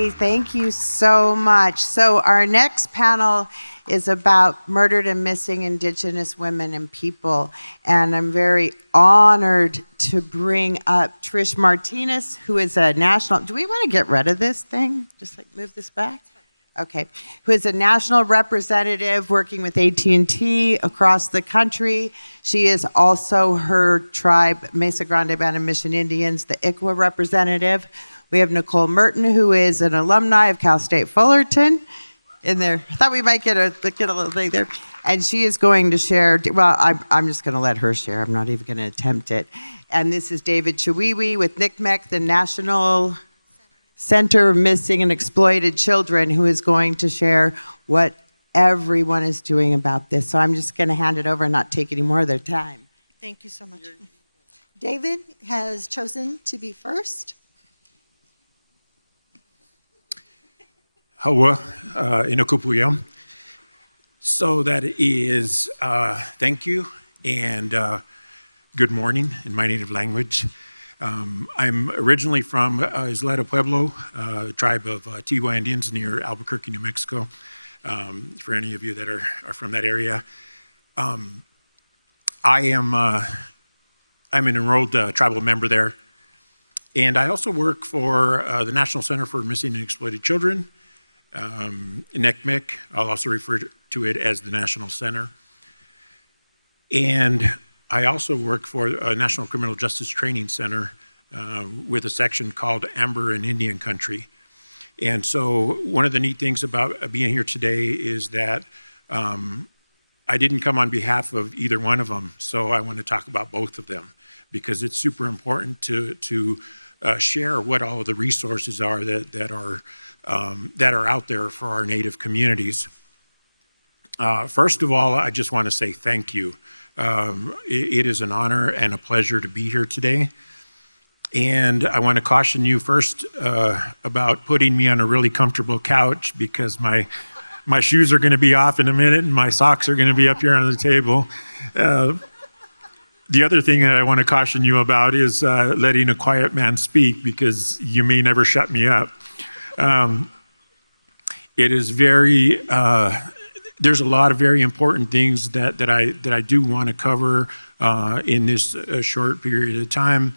Okay, thank you so much. So our next panel is about murdered and missing Indigenous women and people. And I'm very honored to bring up Trish Martinez, who is a national, do we want to get rid of this thing? Just like move this back? Okay, who is a national representative working with AT&T across the country. She is also her tribe, Mesa Grande Band of Mission Indians, the ICWA representative. We have Nicole Merton, who is an alumni of Cal State Fullerton in there. I thought we might get a little thing there. And she is going to share, well, I'm just going to let her share. I'm not even going to attempt it. And this is David Chiwiwi with NCMEC, the National Center of Missing and Exploited Children, who is going to share what everyone is doing about this. So I'm just going to hand it over and not take any more of their time. Thank you so much. David has chosen to be first. Hawa Inokupuya. So that is thank you and good morning in my native language. I'm originally from Isleta Pueblo, tribe of Tiwa Indians near Albuquerque, New Mexico. For any of you that are from that area, I'm an enrolled tribal member there, and I also work for the National Center for Missing and Exploited Children. NCMEC, I'll also refer to it as the National Center. And I also work for a National Criminal Justice Training Center with a section called Amber and Indian Country. And so one of the neat things about being here today is that I didn't come on behalf of either one of them, so I want to talk about both of them because it's super important to share what all of the resources are that are out there for our Native communities. First of all, I just want to say thank you. It is an honor and a pleasure to be here today. And I want to caution you first about putting me on a really comfortable couch because my shoes are going to be off in a minute and my socks are going to be up here on the table. The other thing that I want to caution you about is letting a quiet man speak because you may never shut me up. It is very, there's a lot of very important things that I do want to cover in this short period of time.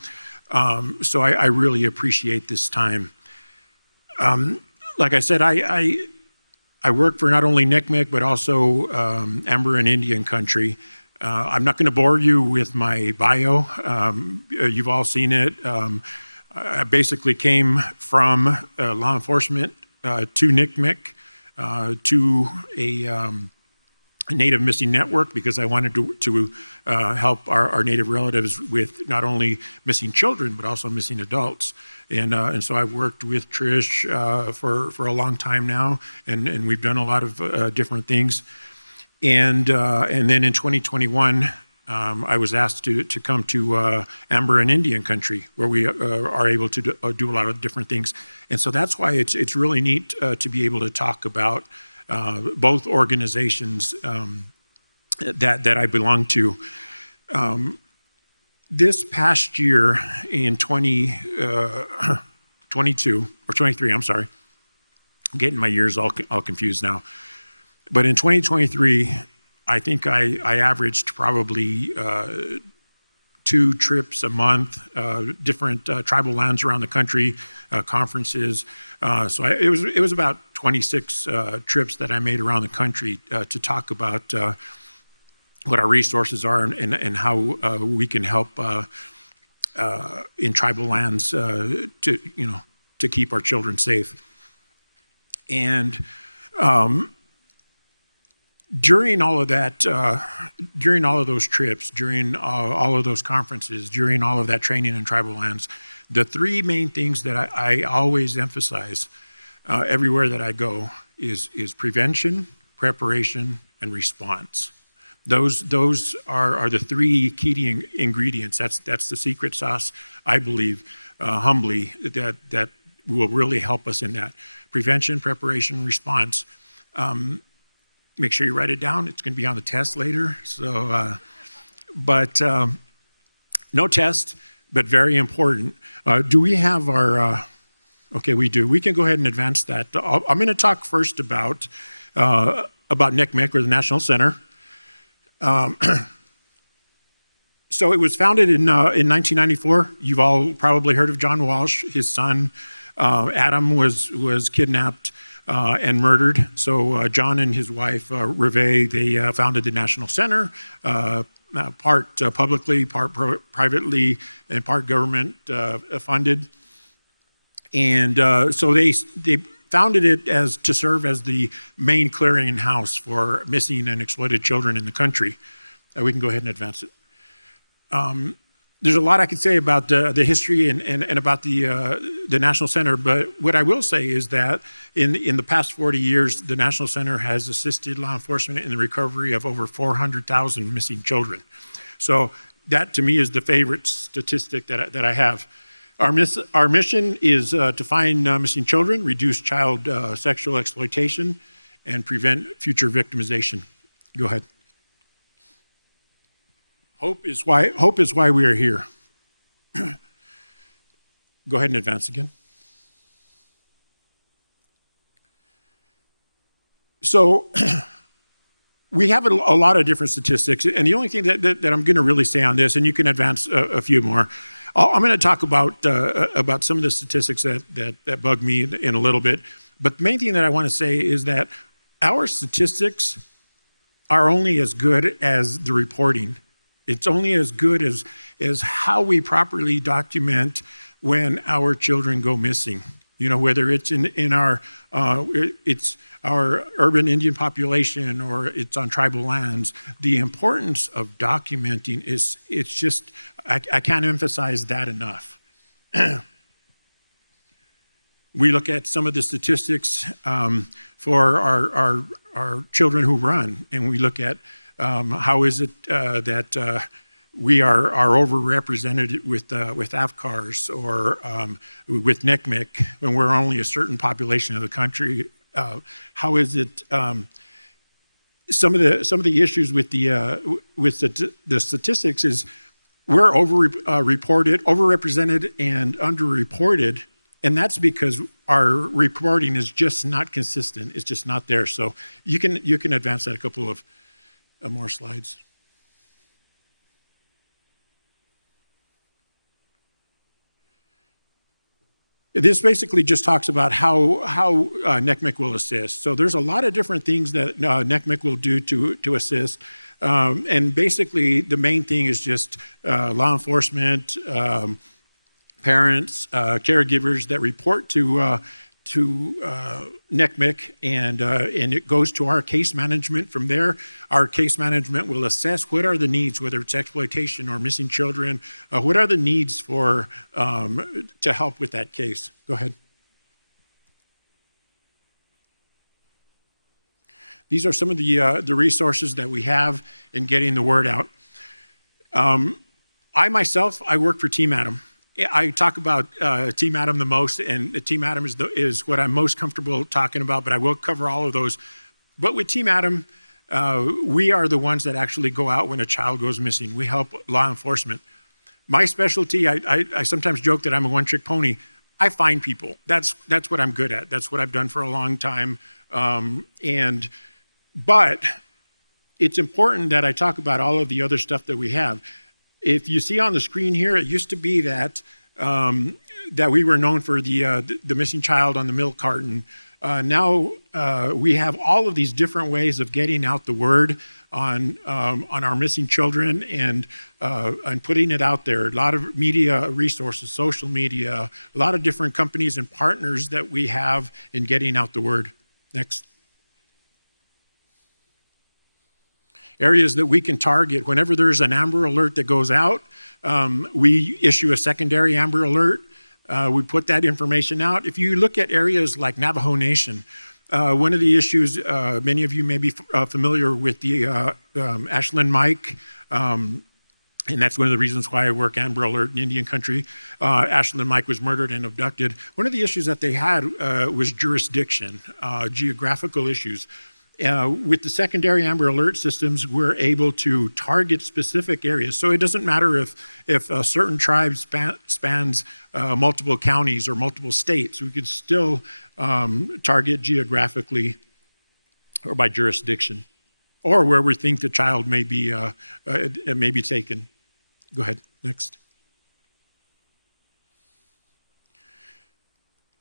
So I really appreciate this time. Like I said, I work for not only NCMEC, but also Amber and Indian Country. I'm not going to bore you with my bio. You've all seen it. I basically came from law enforcement to NCMEC, to a Native Missing Network because I wanted to help our Native relatives with not only missing children, but also missing adults. And so I've worked with Trish for a long time now, and we've done a lot of different things. And then in 2021, I was asked to come to Amber and Indian Country, where we are able to do a lot of different things. And so that's why it's really neat to be able to talk about both organizations that I belong to. This past year in 2022, or 23, I'm sorry. I'm getting my years all confused now. But in 2023, I think I averaged probably 2 trips a month, different tribal lands around the country, conferences. So it was about 26 trips that I made around the country to talk about what our resources are and how we can help in tribal lands to keep our children safe. And during all of that, during all of those trips, during all of those conferences, during all of that training in tribal lands, the 3 main things that I always emphasize everywhere that I go is prevention, preparation, and response. Those are the 3 key ingredients. That's the secret sauce, I believe, humbly, that will really help us in that. Prevention, preparation, response. Make sure you write it down. It's going to be on the test later. So, no test, but very important. Do we have our Okay, we do. We can go ahead and advance that. I'm going to talk first about NCMEC, or the National Center. So it was founded in 1994. You've all probably heard of John Walsh. His son, Adam, was kidnapped and murdered. So John and his wife, Reve, they founded the National Center, part publicly, part privately, and part government funded. And so they founded it to serve as the main clearinghouse for missing and exploited children in the country. We can go ahead and advance it. There's a lot I could say about the history and about the National Center, but what I will say is that in the past 40 years, the National Center has assisted law enforcement in the recovery of over 400,000 missing children. So that, to me, is the favorite statistic that I have. Our mission is to find missing children, reduce child sexual exploitation, and prevent future victimization. Go ahead. Hope is why we are here. Go ahead and advance again. So we have a lot of different statistics, and the only thing that I'm going to really say on this, and you can advance a few more, I'm going to talk about some of the statistics that bug me in a little bit. But the main thing that I want to say is that our statistics are only as good as the reporting. It's only as good as how we properly document when our children go missing. You know, whether it's in our urban Indian population or it's on tribal lands. The importance of documenting it's just I can't emphasize that enough. We look at some of the statistics for our children who run, and we look at how is it that we are overrepresented with AFCARs or with NCMEC when we're only a certain population of the country? How is it some of the issues with the statistics is we're overrepresented and underreported, and that's because our reporting is just not consistent. It's just not there. So you can advance that a couple of more slides. This basically just talks about how NCMEC will assist. So there's a lot of different things that NCMEC will do to assist. And basically the main thing is just law enforcement, parents, caregivers that report to NCMEC, and it goes to our case management. From there, our case management will assess what are the needs, whether it's exploitation or missing children, what are the needs for to help with that case. Go ahead. These are some of the resources that we have in getting the word out. I myself work for Team Adam. I talk about Team Adam the most, and Team Adam is what I'm most comfortable talking about, but I will cover all of those. But with Team Adam, we are the ones that actually go out when a child goes missing. We help law enforcement. My specialty, I sometimes joke that I'm a one-trick pony. I find people. That's what I'm good at. That's what I've done for a long time. But it's important that I talk about all of the other stuff that we have. If you see on the screen here, it used to be that we were known for the missing child on the milk carton. Now we have all of these different ways of getting out the word on our missing children and putting it out there. A lot of media resources, social media, a lot of different companies and partners that we have in getting out the word. Next. Areas that we can target. Whenever there's an Amber Alert that goes out, we issue a secondary Amber Alert. We put that information out. If you look at areas like Navajo Nation, one of the issues, many of you may be familiar with the Ashland Mike, and that's one of the reasons why I work Amber Alert in Indian country. Ashland Mike was murdered and abducted. One of the issues that they had was jurisdiction, geographical issues. With the secondary Amber Alert systems, we're able to target specific areas. So it doesn't matter if a certain tribe spans multiple counties or multiple states. We can still target geographically or by jurisdiction, or where we think the child may be taken. Go ahead, next.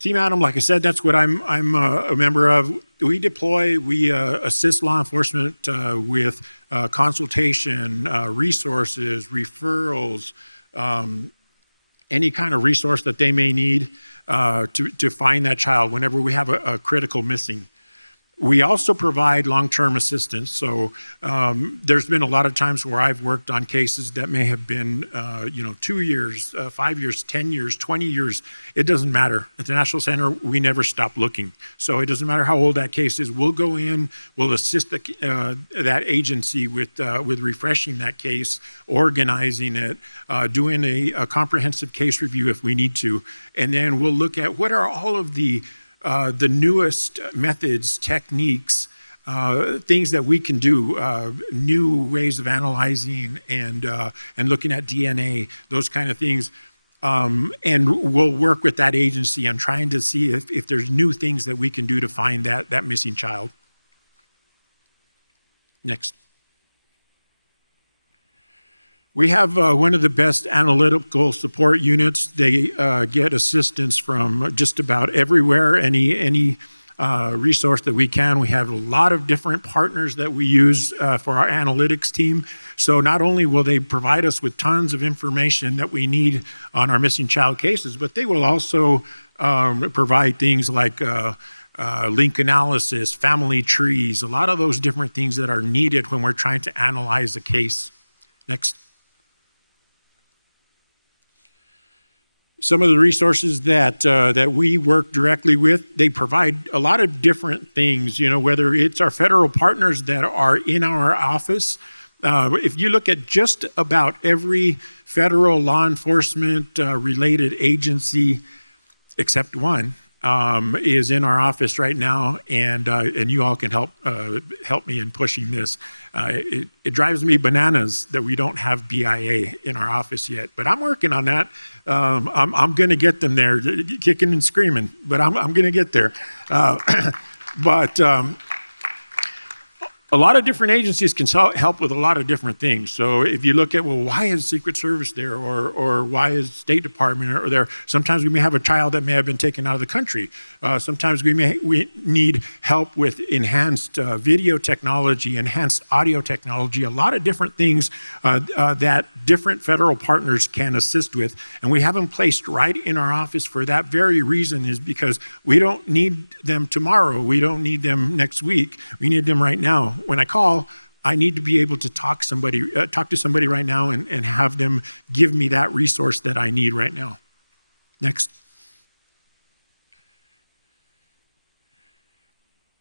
Team Adam, like I said, that's what I'm a member of. We deploy, we assist law enforcement with consultation, resources, referrals, any kind of resource that they may need to find that child whenever we have a critical missing. We also provide long-term assistance. So there's been a lot of times where I've worked on cases that may have been, 2 years, 5 years, 10 years, 20 years. It doesn't matter. At the National Center, we never stop looking. So it doesn't matter how old that case is. We'll go in, we'll assist that agency with refreshing that case, organizing it, doing a comprehensive case review if we need to. And then we'll look at what are all of the newest methods, techniques, things that we can do, new ways of analyzing and looking at DNA, those kind of things. And we'll work with that agency on trying to see if there's new things that we can do to find that missing child. Next. We have one of the best analytical support units. They get assistance from just about everywhere, any resource that we can. We have a lot of different partners that we use for our analytics team. So not only will they provide us with tons of information that we need on our missing child cases, but they will also provide things like link analysis, family trees, a lot of those different things that are needed when we're trying to analyze a case. Next. Some of the resources that we work directly with, they provide a lot of different things, whether it's our federal partners that are in our office. If you look at just about every federal law enforcement related agency, except one, is in our office right now, and you all can help me in pushing this. It drives me bananas that we don't have BIA in our office yet, but I'm working on that. I'm going to get them there, kicking and screaming, but I'm going to get there. But a lot of different agencies can help with a lot of different things. So if you look at, well, why is Secret Service there, or why is State Department or there? Sometimes we may have a child that may have been taken out of the country. Sometimes we need help with enhanced video technology, enhanced audio technology, a lot of different things that different federal partners can assist with. And we have them placed right in our office for that very reason, is because we don't need them tomorrow. We don't need them next week. We need them right now. When I call, I need to be able to talk to somebody right now and have them give me that resource that I need right now. Next.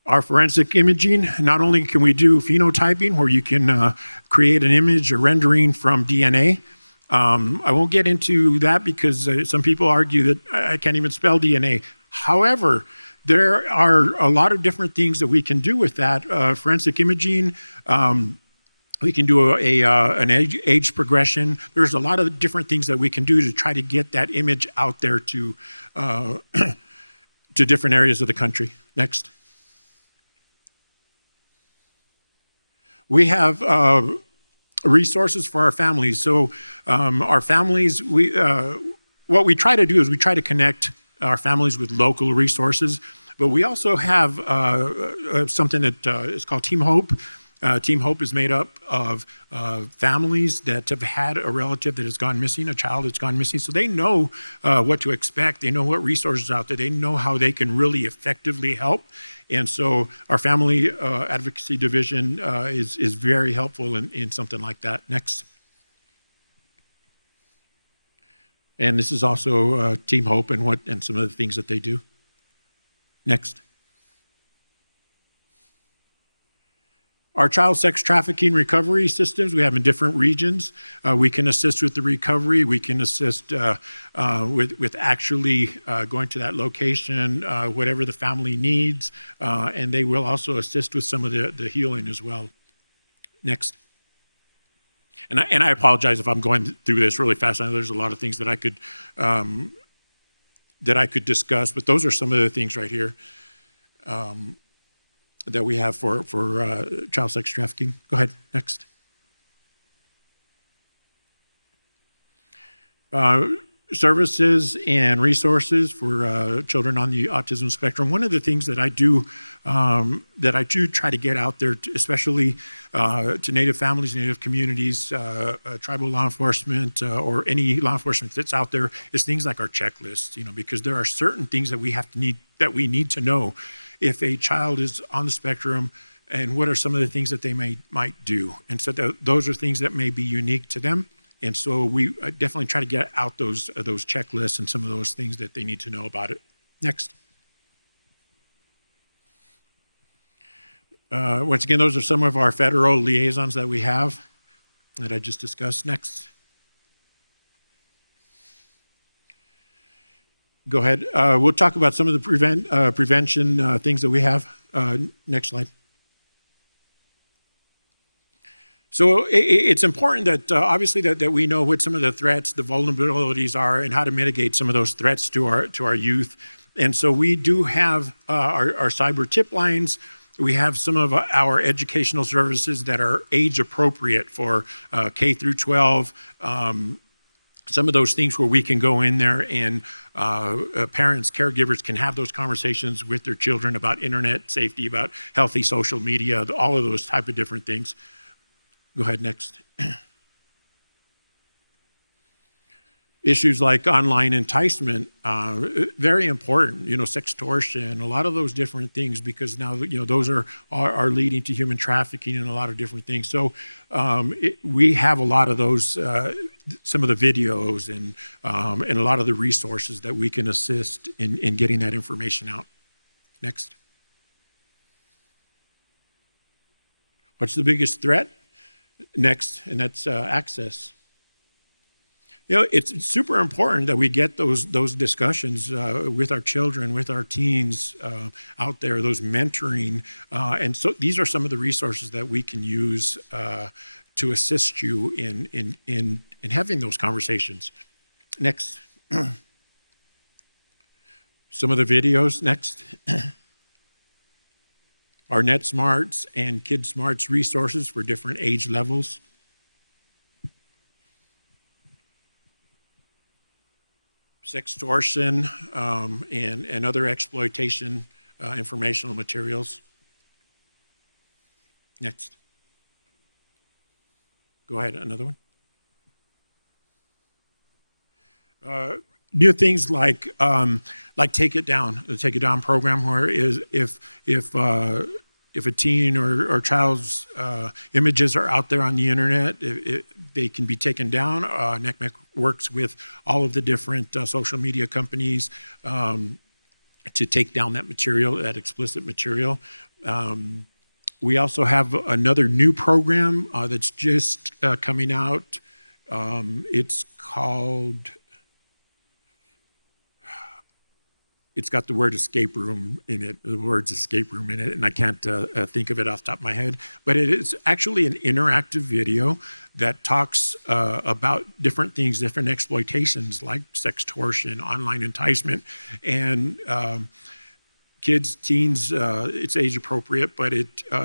Our forensic imaging, not only can we do phenotyping, where you can create an image or rendering from DNA. I won't get into that because some people argue that I can't even spell DNA. However, there are a lot of different things that we can do with that. Forensic imaging, we can do an age progression. There's a lot of different things that we can do to try to get that image out there to different areas of the country. Next. We have resources for our families. So our families, what we try to do is we try to connect our families with local resources, but we also have something that is called Team Hope. Team Hope is made up of families that have had a relative that has gone missing, a child that's gone missing, so they know what to expect. They know what resources are out there. They know how they can really effectively help. And so our family advocacy division is very helpful in something like that. Next. And this is also Team Hope and some of the things that they do. Next. Our child sex trafficking recovery systems we have in different regions. We can assist with the recovery. We can assist with actually going to that location, whatever the family needs, and they will also assist with some of the healing as well. Next. And I apologize if I'm going through this really fast. I know there's a lot of things that I could discuss, but those are some of the things right here. That we have for child sex trafficking. Go ahead, next. Services and resources for children on the autism spectrum. One of the things that I do try to get out there, especially to Native families, Native communities, tribal law enforcement, or any law enforcement that's out there, is things like our checklists. Because there are certain things that we need to know if a child is on the spectrum, and what are some of the things that they might do. And so those are things that may be unique to them. And so we definitely try to get out those checklists and some of those things that they need to know about it. Next. Once again, those are some of our federal liaisons that we have that I just discussed. Next. Go ahead. We'll talk about some of the prevention things that we have. Next slide. So it's important that obviously that we know what some of the threats, the vulnerabilities are, and how to mitigate some of those threats to our youth. And so we do have our cyber tip lines. We have some of our educational services that are age appropriate for K through 12. Some of those things where we can go in there and parents, caregivers can have those conversations with their children about internet safety, about healthy social media, all of those type of different things. Go ahead, next. Issues like online enticement, very important, sextortion, a lot of those different things, because now, those are leading to human trafficking and a lot of different things. So we have a lot of those, some of the videos and a lot of the resources that we can assist in getting that information out. Next. What's the biggest threat? Next, and that's access. It's super important that we get those discussions with our children, with our teens out there, those mentoring. And so these are some of the resources that we can use to assist you in having those conversations. Next. Some of the videos. Next. Our NetSmarts and KidSmarts resources for different age levels. Sextortion and other exploitation informational materials. Next. Go ahead, another one. New things like Take It Down, the Take It Down program, where if a teen or child's images are out there on the internet, they can be taken down. NCMEC works with all of the different social media companies to take down that material, that explicit material. We also have another new program that's just coming out. It's called... It's got the word escape room in it, the words escape room in it, and I can't think of it off the top of my head. But it is actually an interactive video that talks about different things, different exploitations like sextortion, online enticement, and kids, teens, it's age appropriate, but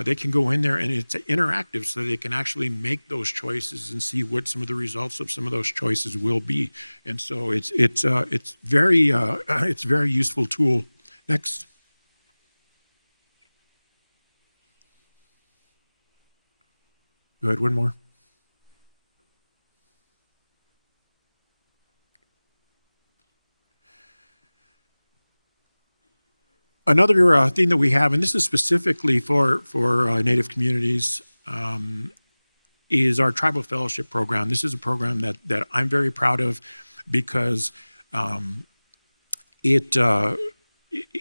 they can go in there and it's interactive, so they can actually make those choices and see what some of the results of some of those choices will be. And so it's very useful tool. Next. Go ahead, one more. Another thing that we have, and this is specifically for Native communities, is our Tribal Fellowship Program. This is a program that I'm very proud of because in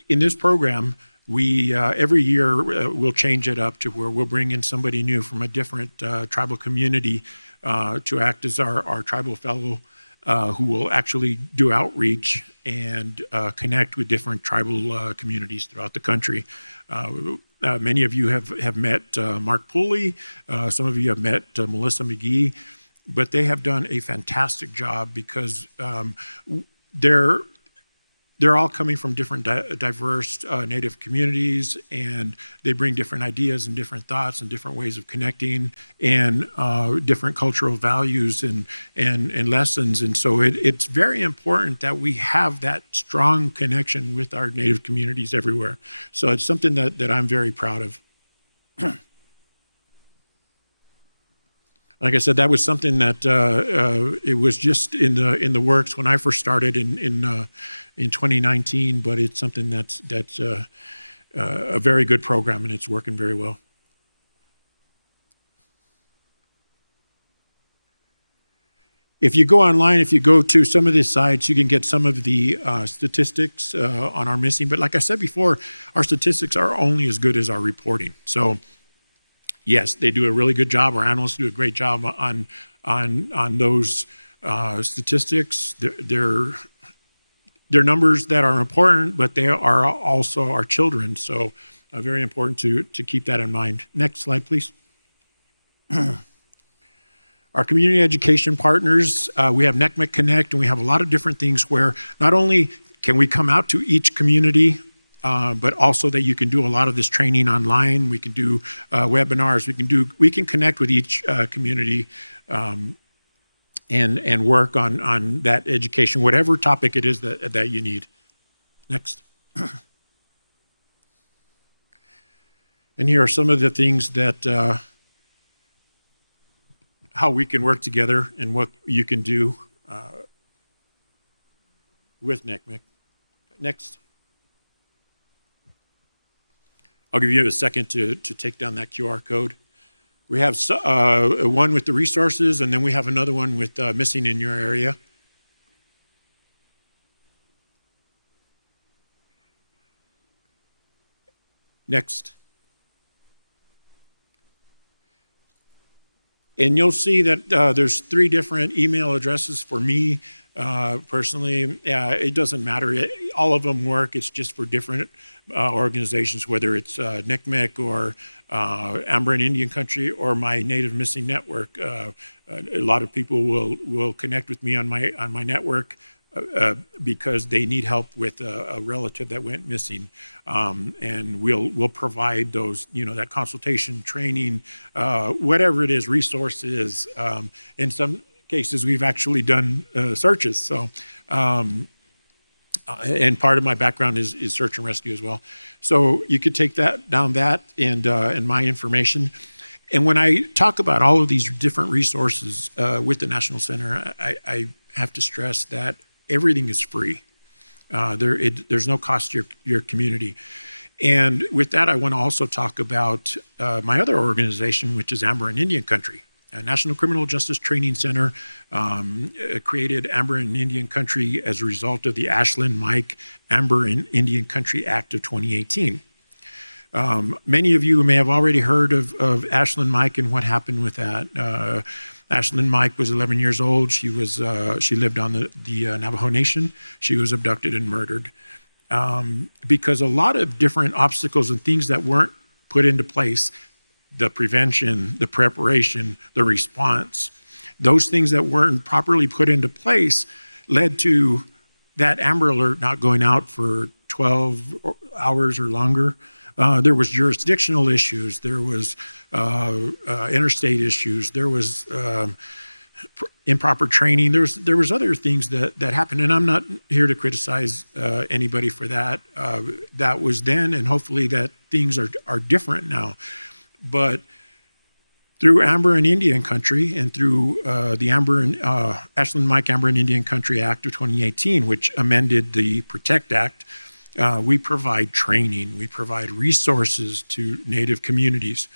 this program, We every year we'll change it up to where we'll bring in somebody new from a different tribal community to act as our tribal fellow who will actually do outreach and connect with different tribal communities throughout the country. Many of you have met Mark Pulley. Some of you have met Melissa McGee, but they have done a fantastic job because they're all coming from different diverse Native communities, and they bring different ideas and different thoughts and different ways of connecting and different cultural values and lessons. And so it's very important that we have that strong connection with our Native communities everywhere. So it's something that I'm very proud of. Like I said, that was something that it was just in the works when I first started in 2019. But it's something that's a very good program, and it's working very well. If you go online, if you go to some of these sites, you can get some of the statistics on our missing. But like I said before, our statistics are only as good as our reporting. So yes, they do a really good job. Our analysts do a great job on those statistics. They're numbers that are important, but they are also our children. So very important to keep that in mind. Next slide, please. Our community education partners, we have NECMEC Connect, and we have a lot of different things where not only can we come out to each community, but also that you can do a lot of this training online. We can do webinars. We can connect with each community and work on that education, whatever topic it is that you need. Next. And here are some of the things that how we can work together and what you can do with NECMEC. Next. I'll give you a second to take down that QR code. We have one with the resources, and then we have another one with missing in your area. Next. And you'll see that there's 3 different email addresses for me personally. It doesn't matter. All of them work. It's just for different organizations, whether it's NECMEC or Amber and Indian Country or my Native Missing Network. A lot of people will connect with me on my network because they need help with a relative that went missing, and we'll provide those, that consultation, training, whatever it is, resources. In some cases, we've actually done searches. So, and part of my background is search and rescue as well. So you could take that and my information. And when I talk about all of these different resources with the National Center, I have to stress that everything is free. There's no cost to your community. And with that, I want to also talk about my other organization, which is Amber and Indian Country. National Criminal Justice Training Center created Amber and Indian Country as a result of the Ashland Mike Amber and Indian Country Act of 2018. Many of you may have already heard of Ashland Mike and what happened with that. Ashland Mike was 11 years old. She lived on the Navajo Nation. She was abducted and murdered because a lot of different obstacles and things that weren't put into place, the prevention, the preparation, the response, those things that weren't properly put into place led to that Amber Alert not going out for 12 hours or longer. There was jurisdictional issues. There was interstate issues. There was improper training. There was other things that happened, and I'm not here to criticize anybody for that. That was then, and hopefully that things are different now. But through Amber and Indian Country and through the Ashland Mike Amber and Indian Country Act of 2018, which amended the PROTECT Act, we provide training, we provide resources to Native communities.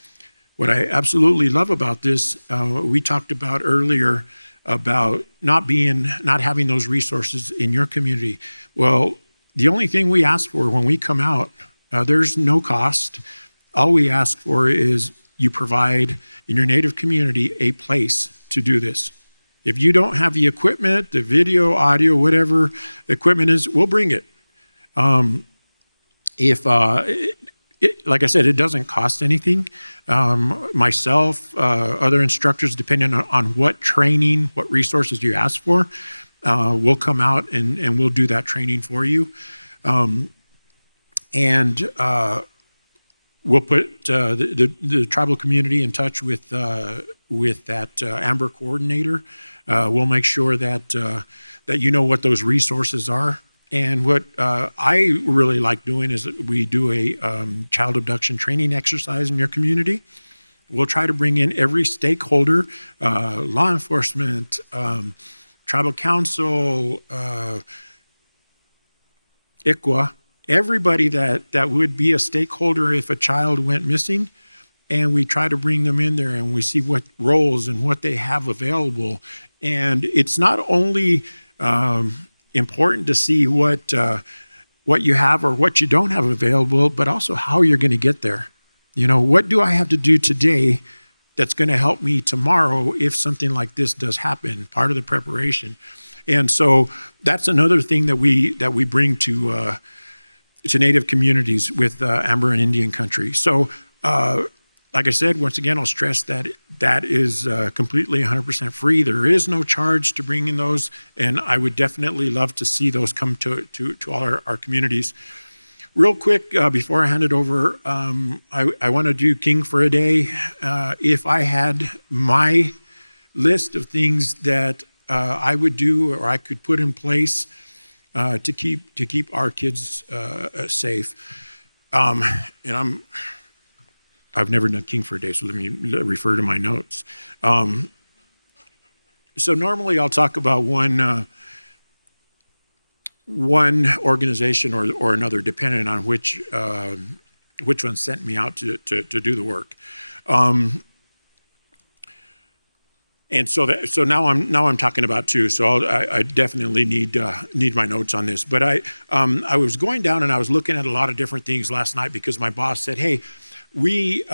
What I absolutely love about this, we talked about earlier about not having those resources in your community. Well, the only thing we ask for when we come out There's no cost. All we ask for is you provide in your Native community a place to do this. If you don't have the equipment, the video, audio, whatever equipment is, we'll bring it. Like I said, it doesn't cost anything. Myself, other instructors, depending on what training, what resources you ask for, we'll come out and we'll do that training for you. We'll put the tribal community in touch with that AMBER coordinator. We'll make sure that you know what those resources are. And what I really like doing is we do a child abduction training exercise in your community. We'll try to bring in every stakeholder, law enforcement, tribal council, ICWA, everybody that would be a stakeholder if a child went missing. And we try to bring them in there and we see what roles and what they have available. And it's not only important to see what you have or what you don't have available, but also how you're going to get there. You know, what do I have to do today that's going to help me tomorrow if something like this does happen, part of the preparation. And so that's another thing that we bring to Native communities with Amber and Indian country. So like I said, once again, I'll stress that that is completely 100% free. There is no charge to bring in those, and I would definitely love to see those come to all our communities. Real quick, before I hand it over, I want to do King for a Day. If I had my list of things that I would do or I could put in place to keep our kids safe, and I've never done King for a Day, so let me refer to my notes. So normally I'll talk about one organization or another, depending on which one sent me out to do the work. And so now I'm talking about two. So I definitely need my notes on this. But I was going down and I was looking at a lot of different things last night because my boss said, "Hey, we're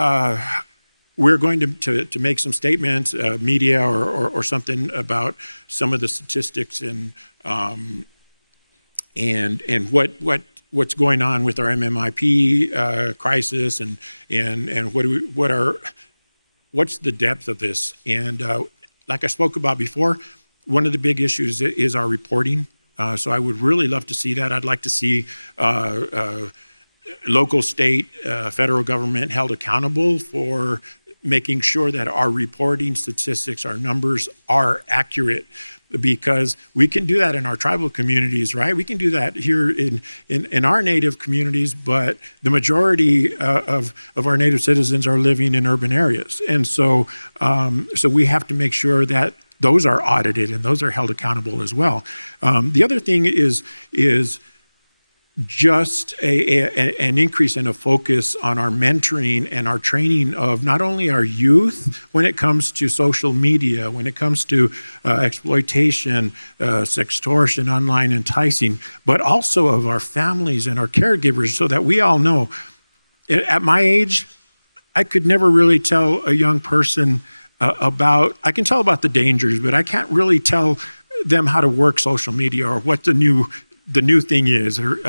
going to make some statements, media or something about some of the statistics and what's going on with our MMIP crisis and what's the depth of this." And like I spoke about before, one of the big issues is our reporting. So I would really love to see that. I'd like to see local, state, federal government held accountable for making sure that our reporting statistics, our numbers are accurate, because we can do that in our tribal communities, right? We can do that here in our Native communities, but the majority of our Native citizens are living in urban areas. And so we have to make sure that those are audited and those are held accountable as well. The other thing is just an increase in a focus on our mentoring and our training of not only our youth when it comes to social media, when it comes to exploitation, sextortion, online enticing, but also of our families and our caregivers, so that we all know. At my age, I could never really tell a young person I can tell about the dangers, but I can't really tell them how to work social media or what the new thing is, or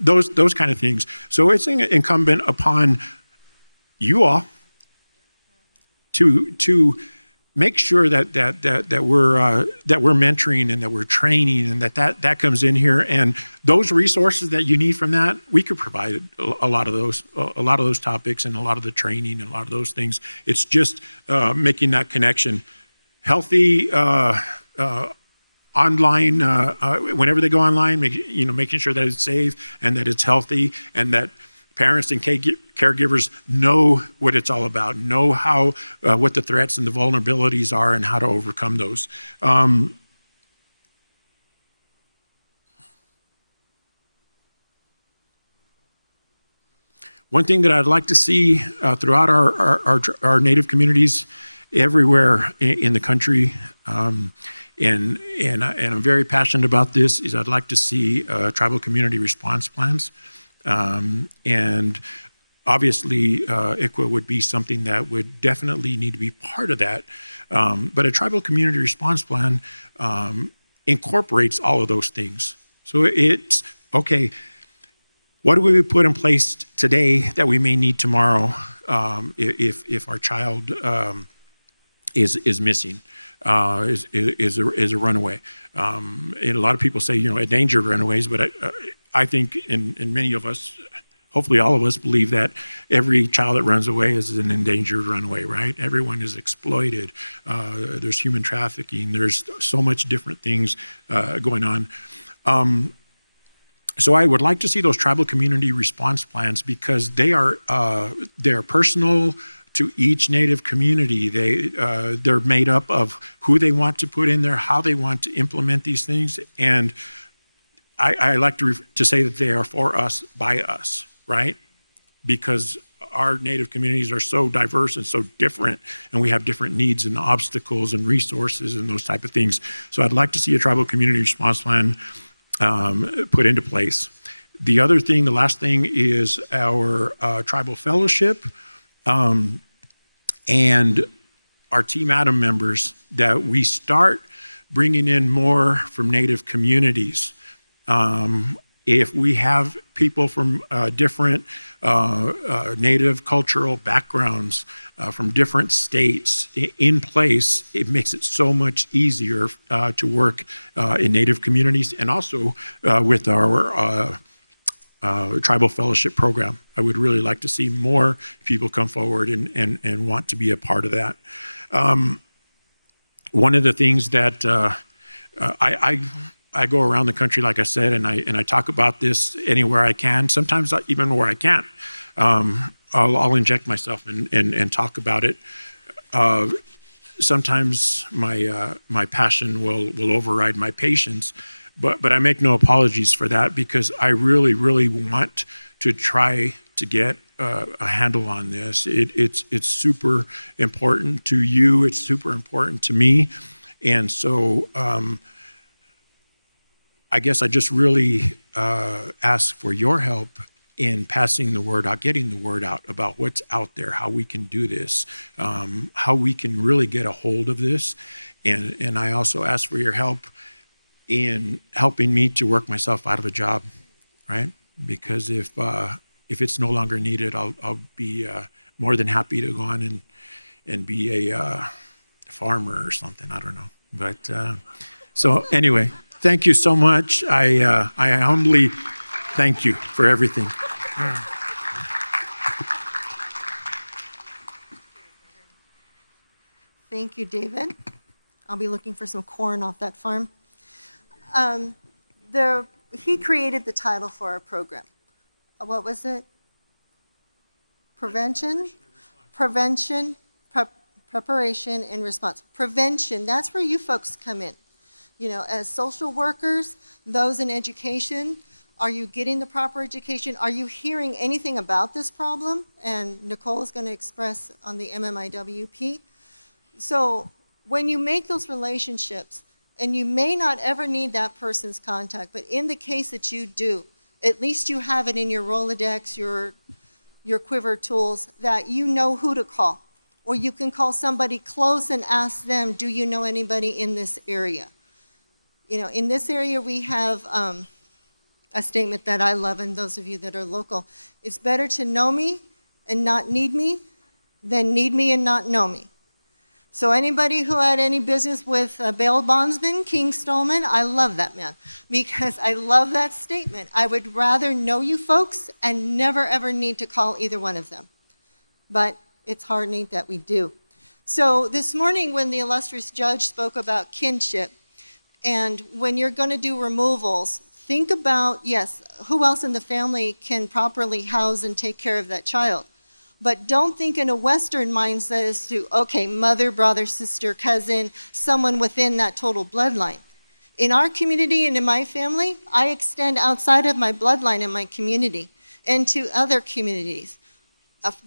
those kind of things. So it's incumbent upon you all to make sure that we're mentoring and that we're training and that comes in here. And those resources that you need from that, we could provide a lot of those topics and a lot of the training and a lot of those things. It's just making that connection. Healthy online, whenever they go online, making sure that it's safe and that it's healthy, and that parents and caregivers know what it's all about, know how what the threats and the vulnerabilities are and how to overcome those. One thing that I'd like to see throughout our Native communities everywhere in the country, and I'm very passionate about this, is I'd like to see tribal community response plans. And obviously, ICWA would be something that would definitely need to be part of that. But a tribal community response plan incorporates all of those things. So it's, okay, what do we put in place today that we may need tomorrow if our child is missing, is a runaway? And a lot of people say, endangered runaways, but I think, and many of us, hopefully all of us, believe that every child that runs away is an endangered runaway, right? Everyone is exploited. There's human trafficking. There's so much different things going on. So I would like to see those tribal community response plans because they're personal to each Native community. They're made up of who they want to put in there, how they want to implement these things, and I like to say that they are for us, by us, right? Because our Native communities are so diverse and so different, and we have different needs and obstacles and resources and those type of things. So I'd like to see a tribal community response plan put into place. The other thing, the last thing, is our tribal fellowship and our Team Adam members, that we start bringing in more from Native communities. If we have people from different Native cultural backgrounds, from different states in place, it makes it so much easier to work in Native communities and also with our tribal fellowship program. I would really like to see more people come forward and want to be a part of that. One of the things that I go around the country, like I said, and I talk about this anywhere I can, sometimes not even where I can't. I'll inject myself and talk about it. Sometimes my passion will override my patience, but I make no apologies for that because I really, really want to try to get a handle on this. It's super important to you. It's super important to me. And so I guess I just really ask for your help in passing the word out, getting the word out about what's out there, how we can do this, how we can really get a hold of this. And I also ask for your help in helping me to work myself out of a job, right? Because if it's no longer needed, I'll be more than happy to go on and be a farmer or something. I don't know. But so anyway, thank you so much. I humbly thank you for everything. Thank you, David. I'll be looking for some corn off that farm. He created the title for our program. What was it? Prevention, preparation, and response. Prevention, that's where you folks come in. As social workers, those in education, are you getting the proper education? Are you hearing anything about this problem? And Nicole is going to express on the MMIWP. So when you make those relationships, and you may not ever need that person's contact, but in the case that you do, at least you have it in your Rolodex, your quiver tools, that you know who to call. Or you can call somebody close and ask them, do you know anybody in this area? In this area we have a statement that I love, and those of you that are local, it's better to know me and not need me than need me and not know me. So anybody who had any business with a bail bondsman, King Stolman, I love that man because I love that statement. I would rather know you folks and never ever need to call either one of them. But it's heartening that we do. So this morning when the illustrious judge spoke about kinship, and when you're going to do removals, think about, yes, who else in the family can properly house and take care of that child? But don't think in a Western mindset as to, okay, mother, brother, sister, cousin, someone within that total bloodline. In our community and in my family, I extend outside of my bloodline in my community and to other communities.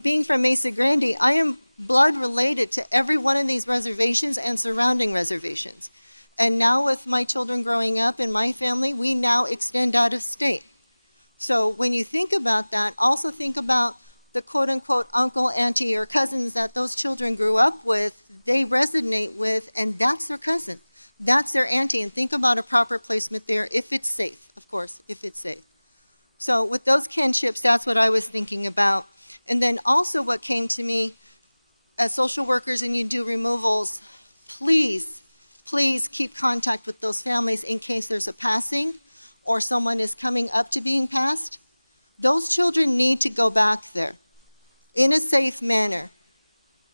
Being from Mesa Grande, I am blood related to every one of these reservations and surrounding reservations. And now with my children growing up in my family, we now extend out of state. So when you think about that, also think about the quote-unquote uncle, auntie, or cousins that those children grew up with, they resonate with, and that's their cousin. That's their auntie, and think about a proper placement there if it's safe, of course, if it's safe. So with those kinships, that's what I was thinking about. And then also what came to me, as social workers and you do removals, please, please keep contact with those families in case there's a passing or someone is coming up to being passed. Those children need to go back there in a safe manner.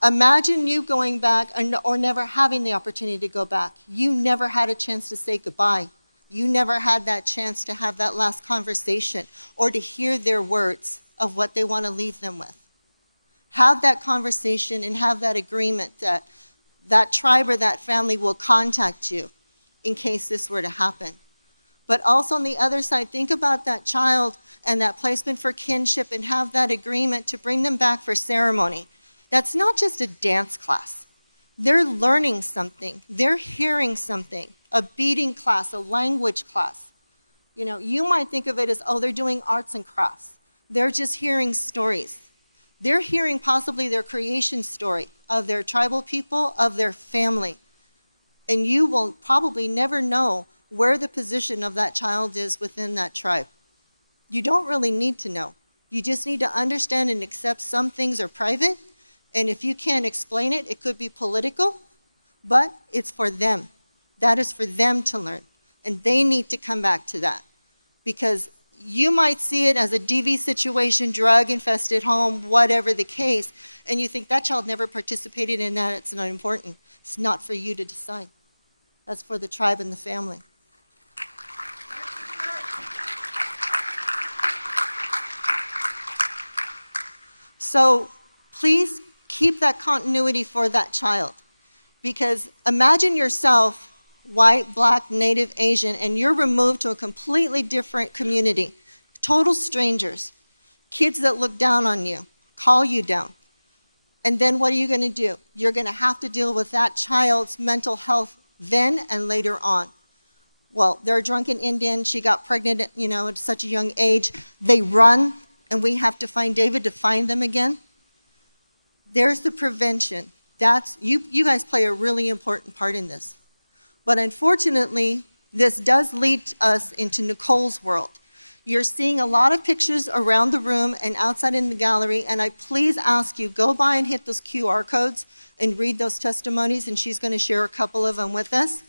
Imagine you going back or never having the opportunity to go back. You never had a chance to say goodbye. You never had that chance to have that last conversation or to hear their words of what they want to leave them with. Have that conversation and have that agreement that that tribe or that family will contact you in case this were to happen. But also on the other side, think about that child and that placement for kinship and have that agreement to bring them back for ceremony. That's not just a dance class. They're learning something. They're hearing something, a beading class, a language class. You know, you might think of it as, oh, they're doing arts and crafts. They're just hearing stories. They're hearing possibly their creation story of their tribal people, of their family. And you will probably never know where the position of that child is within that tribe. You don't really need to know. You just need to understand and accept some things are private. And if you can't explain it, it could be political, but it's for them. That is for them to learn. And they need to come back to that. Because you might see it as a DV situation, drug-infested home, whatever the case, and you think that child never participated in that, it's not important. It's not for you to decide. That's for the tribe and the family. So please keep that continuity for that child. Because imagine yourself, white, black, native, Asian, and you're removed to a completely different community. Total strangers. Kids that look down on you, call you down. And then what are you going to do? You're going to have to deal with that child's mental health then and later on. Well, they're a drunken Indian. She got pregnant, you know, at such a young age. They run, and we have to find David to find them again. There's the prevention. That's, you guys play a really important part in this. But unfortunately, this does lead us into Nicole's world. You're seeing a lot of pictures around the room and outside in the gallery, and I please ask you, go by and hit those QR codes and read those testimonies, and she's going to share a couple of them with us.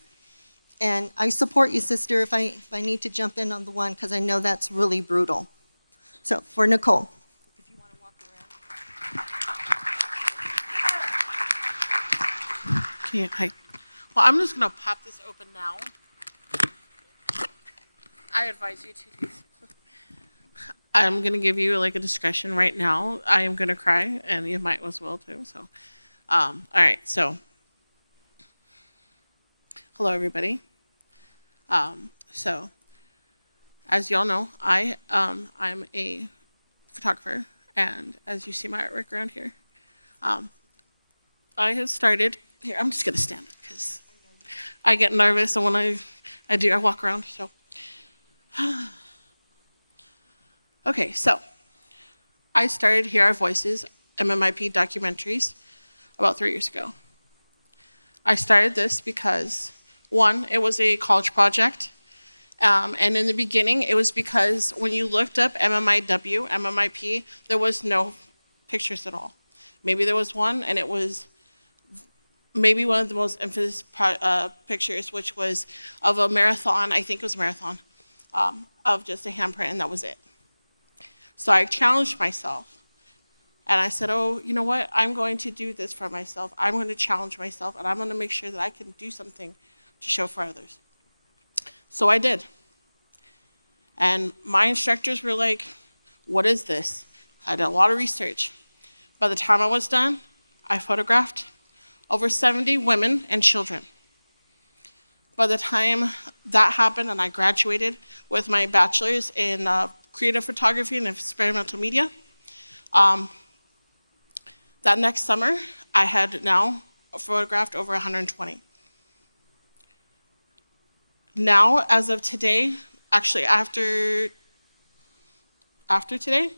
And I support you, sister, if I need to jump in on the one, because I know that's really brutal. So, for Nicole. If you want to walk around. Okay, hi. Well, I'm just going to pop this open now. I advise you to do. I'm going to give you like a discretion right now. I am going to cry, and you might as well too. So, all right. So, hello, everybody. So, as y'all know, I'm a photographer, and as you see my artwork around here, I have started. Here, I'm just going to stand up because I get nervous, and when I walk around. So. Okay, so I started Hear Our Voices, MMIP documentaries, about 3 years ago. I started this because, one, it was a college project, and in the beginning, it was because when you looked up MMIP, there was no pictures at all. Maybe there was one, and it was maybe one of the most infamous pictures, which was of a marathon, I think it was a marathon, of just a handprint, and that was it. So I challenged myself, and I said, oh, you know what? I'm going to do this for myself. I'm going to challenge myself, and I'm going to make sure that I can do something to show for others. So I did. And my instructors were like, what is this? I did a lot of research. By the time I was done, I photographed over 70 women and children. By the time that happened and I graduated with my bachelor's in creative photography and experimental media, that next summer, I had now photographed over 120. Now, as of today, actually after after today,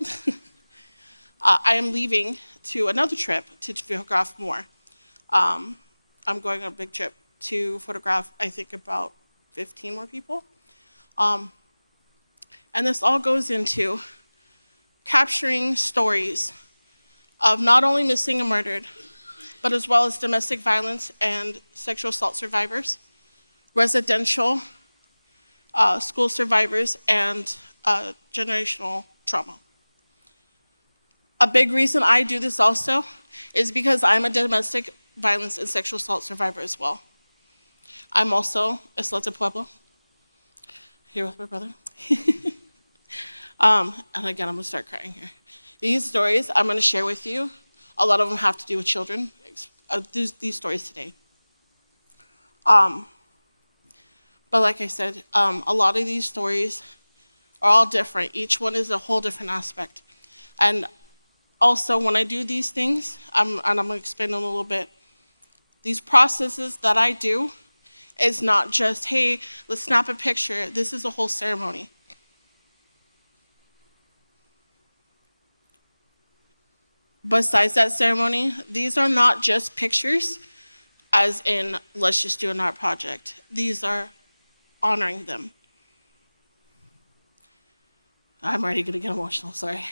I am leaving to another trip to photograph more. I'm going on a big trip to photograph, I think, about 15 more people. And this all goes into capturing stories of not only missing and murdered, but as well as domestic violence and sexual assault survivors, residential school survivors, and generational trauma. A big reason I do this also is because I'm a domestic violence and sexual assault survivor as well. I'm also Isla de Pueblo, here with my brother. And again, I'm gonna start crying here. These stories I'm gonna share with you, a lot of them have to do with children, these stories today. But like I said, a lot of these stories are all different. Each one is a whole different aspect. And also, when I do these things, and I'm gonna explain in a little bit, these processes that I do is not just, hey, let's snap a picture. This is a whole ceremony. Besides that ceremony, these are not just pictures, as in, let's just do an art project. These are honoring them. I'm already gonna get emotional, sorry.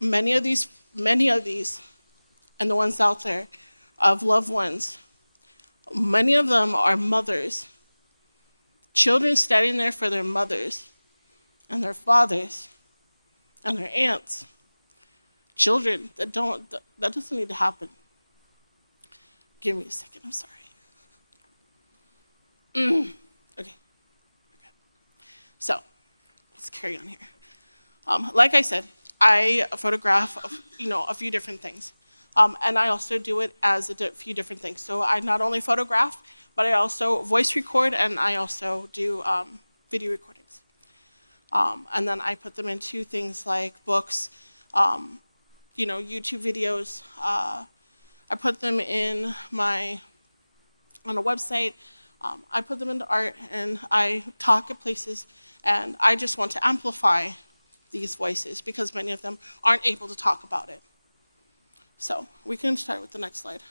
Many of these, and the ones out there, of loved ones, many of them are mothers. Children standing there for their mothers, and their fathers, and their aunts. Children that doesn't need to happen. Give me a second, I'm sorry. Okay. So, let's carry on here. Like I said, I photograph, a few different things. And I also do it as a few different things. So I not only photograph, but I also voice record, and I also do video recordings. And then I put them into things like books, YouTube videos. I put them on a website. I put them into art, and I talk at places, and I just want to amplify these voices because many of them aren't able to talk about it. So we can start with the next slide,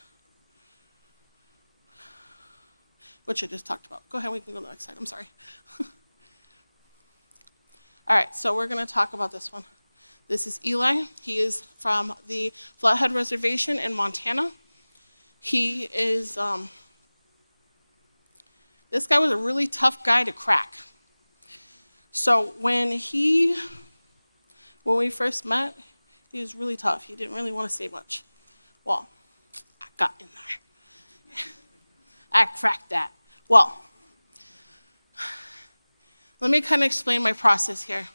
which I just talked about. Go ahead, we can go to the next slide, I'm sorry. All right, so we're gonna talk about this one. This is Eli. He is from the Flathead Reservation in Montana. He is, this guy was a really tough guy to crack. So when we first met, he was really tough. He didn't really want to say much. Well, I got in there. I cracked that. Well, let me kind of explain my process here.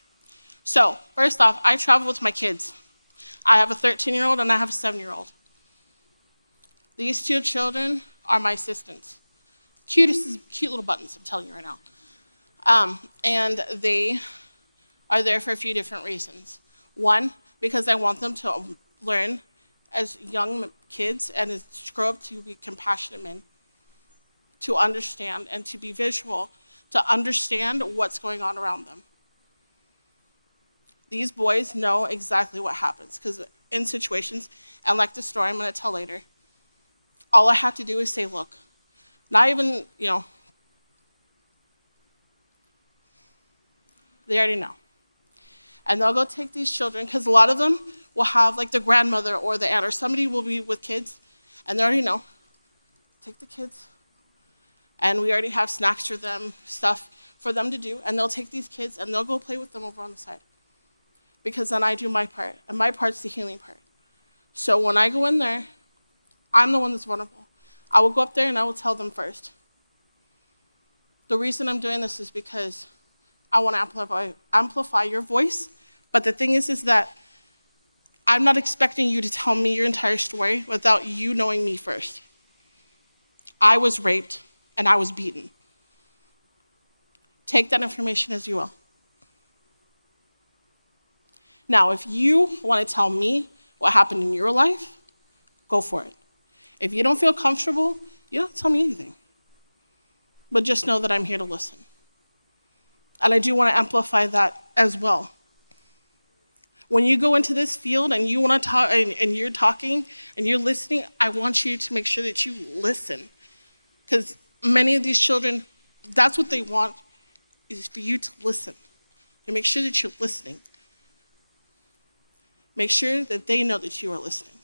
So, first off, I travel with my kids. I have a 13-year-old and I have a 7-year-old. These two children are my assistants. Cute little buttons, I'm telling you right now. And they are there for a few different reasons. One, because I want them to learn as young kids and grow up to be compassionate men, to understand and to be visual, to understand what's going on around them. These boys know exactly what happens, because in situations, and like the story I'm going to tell later, all I have to do is say, look. Not even, they already know. And they'll go take these children, because a lot of them will have like the grandmother or the aunt or somebody will be with kids, and they already know. Take the kids, and we already have snacks for them, stuff for them to do, and they'll take these kids and they'll go play with them over on the side. Because then I do my part, and my part's the healing part. So when I go in there, I'm the one that's vulnerable. I will go up there and I will tell them first. The reason I'm doing this is because I want to amplify your voice, but the thing is that I'm not expecting you to tell me your entire story without you knowing me first. I was raped and I was beaten. Take that information as you will. Now, if you want to tell me what happened in your life, go for it. If you don't feel comfortable, you don't have to tell me anything. But just know that I'm here to listen. And I do want to amplify that as well. When you go into this field and you want to talk and you're talking and you're listening, I want you to make sure that you listen. Because many of these children, that's what they want, is for you to listen. And make sure that you're listening. Make sure that they know that you are listening.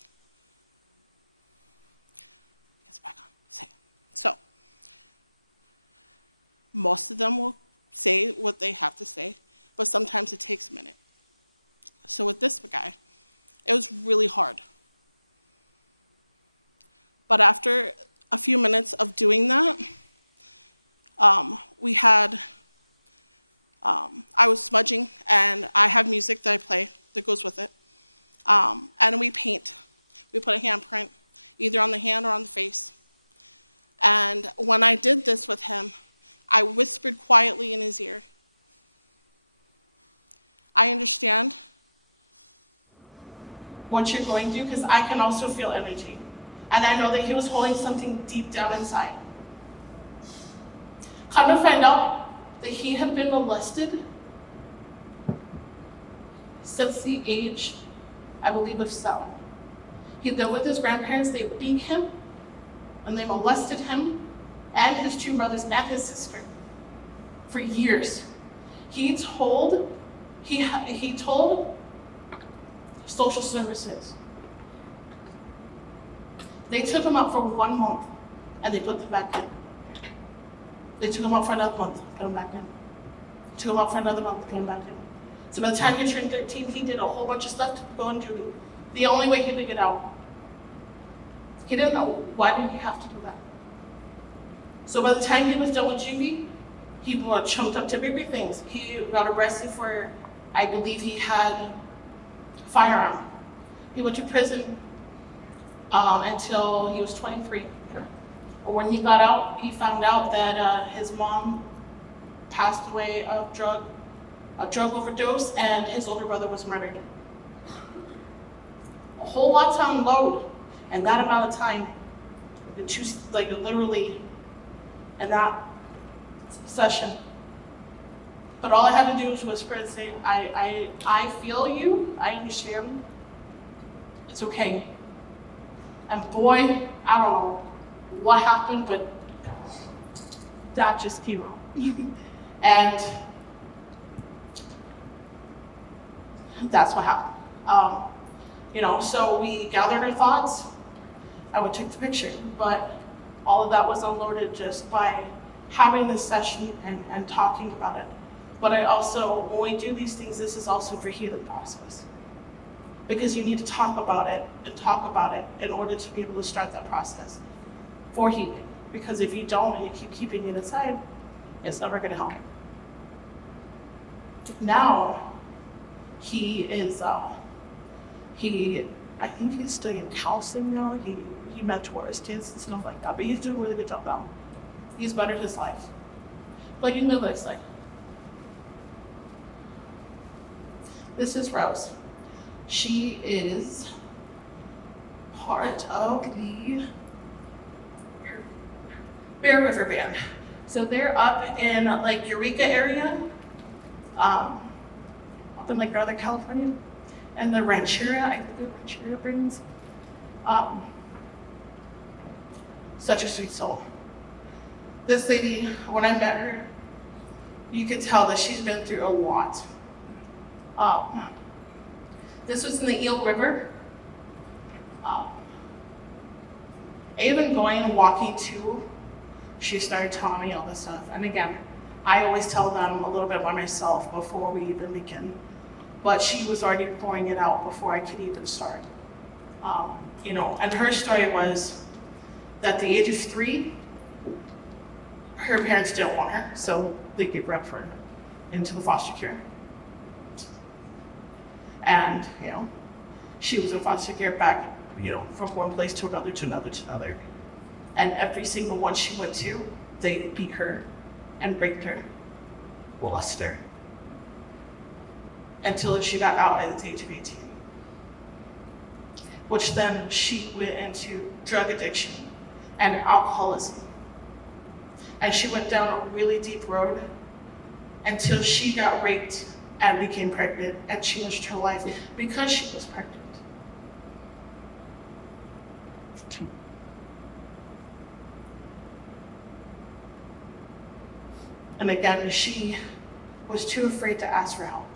Gets back on. Say it. So, most of them will say what they have to say, but sometimes it takes a minute. So with this guy, it was really hard. But after a few minutes of doing that, we had, I was smudging, and I have music that I play that goes with it. And we paint. We put a handprint either on the hand or on the face. And when I did this with him, I whispered quietly in his ear, I understand what you're going through, because I can also feel energy. And I know that he was holding something deep down inside. Come to find out that he had been molested since the age, I believe, of 7. He lived with his grandparents. They beat him, and they molested him and his 2 brothers and his sister for years. He told social services. They took him out for 1 month, and they put him back in. They took him out for another month, put him back in. Took him out for another month, put him back in. So by the time he turned 13, he did a whole bunch of stuff to go on duty. The only way he could get out. He didn't know, why did he have to do that? So by the time he was done with juvie, he got chunked up to bigger things. He got arrested for, I believe he had a firearm. He went to prison until he was 23. When he got out, he found out that his mom passed away of drug overdose, and his older brother was murdered. A whole lot to unload in that amount of time. Literally in that session. But all I had to do was whisper and say, I feel you, I understand. It's okay. And boy, I don't know what happened, but that just came out. And that's what happened. So we gathered our thoughts. I would take the picture, but all of that was unloaded just by having this session and talking about it. But I also, when we do these things, this is also for healing process. Because you need to talk about it in order to be able to start that process for healing. Because if you don't and you keep keeping it inside, it's never gonna help. Now, he is, I think he's studying counseling now. He mentors kids and stuff like that, but he's doing a really good job now. He's bettered his life. But you know what it's like. This is Rose. She is part of the Bear River Band. So they're up in Eureka area, up in Northern California, and the Rancheria, I think the Rancheria brings, such a sweet soul. This lady, when I met her, you could tell that she's been through a lot. This was in the Eel River. Even going and walking too, she started telling me all this stuff. And again, I always tell them a little bit by myself before we even begin. But she was already pouring it out before I could even start. And her story was that at the age of 3, her parents didn't want her, so they gave her up into the foster care. And, she was in foster care back, from one place to another, to another, to another. And every single one she went to, they beat her and raped her, molested her, until she got out at the age of 18. Which then she went into drug addiction and alcoholism. And she went down a really deep road until she got raped and became pregnant and changed her life because she was pregnant. And again, she was too afraid to ask for help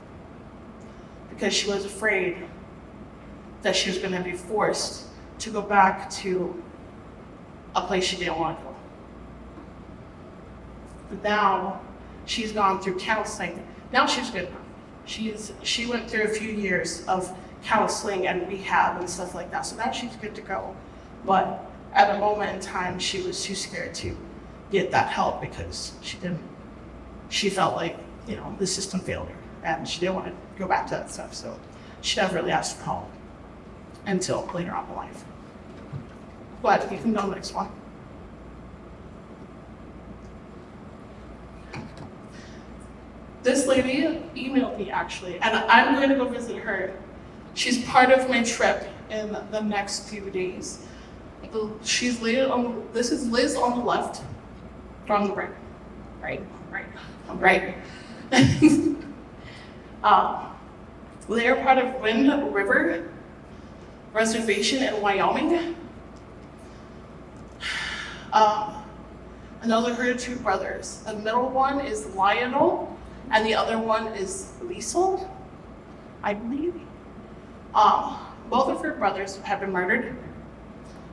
because she was afraid that she was going to be forced to go back to a place she didn't want to go. But now she's gone through counseling. Now she's good. She went through a few years of counseling and rehab and stuff like that. So now she's good to go. But at a moment in time, she was too scared to get that help because she felt like, the system failed her and she didn't want to go back to that stuff. So she never really asked for help until later on in life. But you can go to the next one. This lady emailed me actually, and I'm going to go visit her. She's part of my trip in the next few days. This is Liz on the left, or on the right. Right. They are part of Wind River Reservation in Wyoming. Another her two brothers. The middle one is Lionel, and the other one is Liesel, I believe. Both of her brothers have been murdered,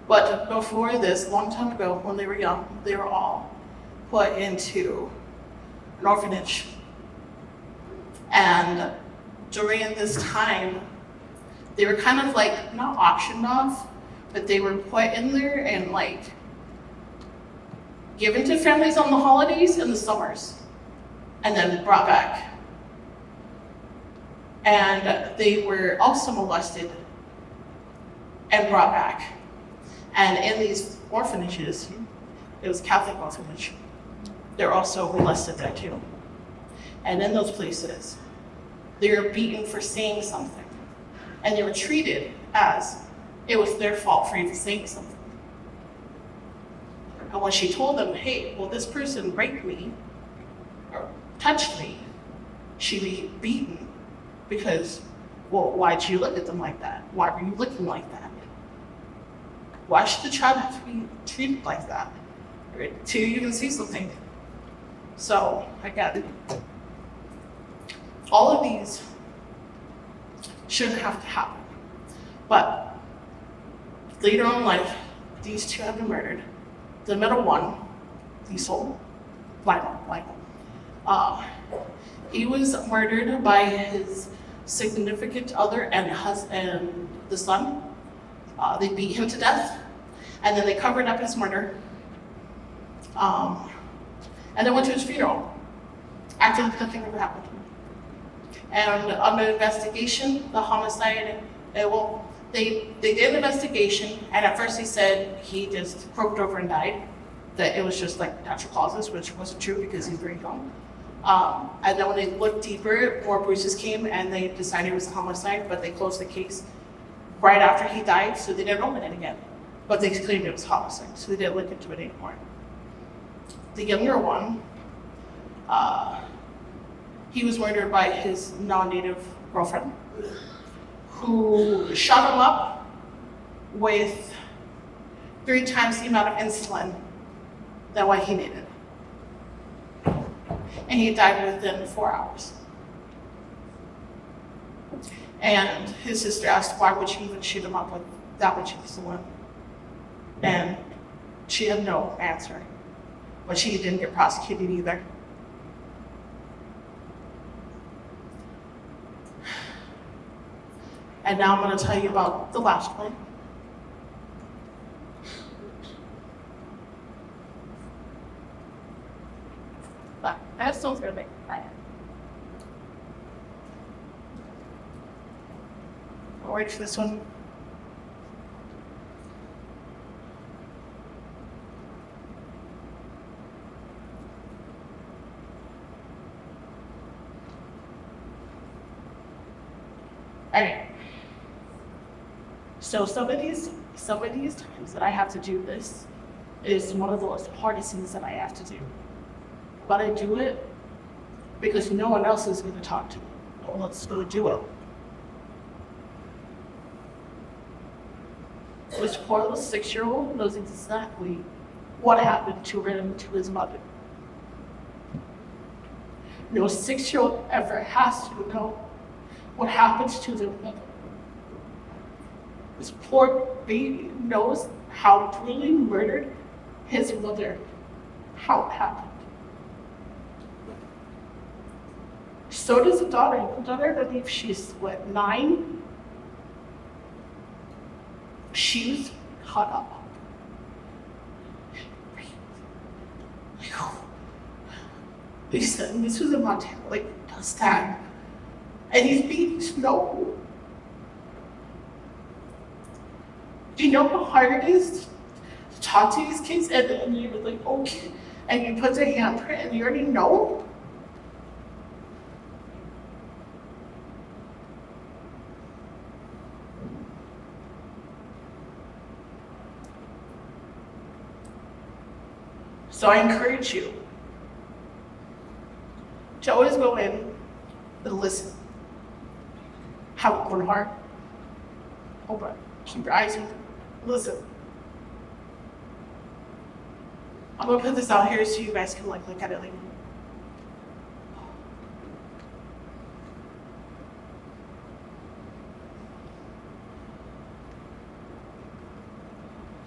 but before this, a long time ago, when they were young, they were all put into an orphanage. And during this time, they were kind of like, not auctioned off, but they were put in there and like given to families on the holidays and the summers, and then brought back. And they were also molested and brought back. And in these orphanages, it was Catholic orphanage, they're also molested there too. And in those places, they were beaten for saying something. And they were treated as it was their fault for even saying something. And when she told them, hey, well, this person raped me or touched me, she'd be beaten because, well, why'd you look at them like that? Why were you looking like that? Why should the child have to be treated like that? Till you can see something. So, again, all of these shouldn't have to happen. But later on in life, these two have been murdered. The middle one, Liesel, Lionel, he was murdered by his significant other and the son. They beat him to death, and then they covered up his murder, and then went to his funeral after nothing ever happened. And on the investigation, the homicide, they did an investigation, and at first they said he just croaked over and died, that it was just like natural causes, which wasn't true because he's very young. And then when they looked deeper, more bruises came, and they decided it was a homicide, but they closed the case right after he died, so they didn't open it again. But they claimed it was homicide, so they didn't look into it anymore. The younger one, he was murdered by his non-native girlfriend, who shot him up with 3 times the amount of insulin than what he needed. And he died within 4 hours. And his sister asked, why would you even shoot him up with that much insulin? And she had no answer. But she didn't get prosecuted either. And now I'm going to tell you about the last one. That sounds going to make it bad. I'll wait for this one. Anyway, so some of these times that I have to do this is one of the most hardest things that I have to do. But I do it because no one else is going to talk to me. Well, let's do a duo. This poor little 6-year-old knows exactly what happened to him, to his mother. No 6-year-old ever has to know what happens to their mother. This poor baby knows how brutally murdered his mother, how it happened. So does the daughter. The daughter, I believe she's, 9? She was caught up. They said, and this was in Montana, dust tag. And these babies know. Do you know how hard it is to talk to these kids? And you're like, okay. And you put the handprint and you already know? So I encourage you to always go in and listen. Have a open heart. Open. Keep your eyes open. Listen. I'm gonna put this out here so you guys can look at it later.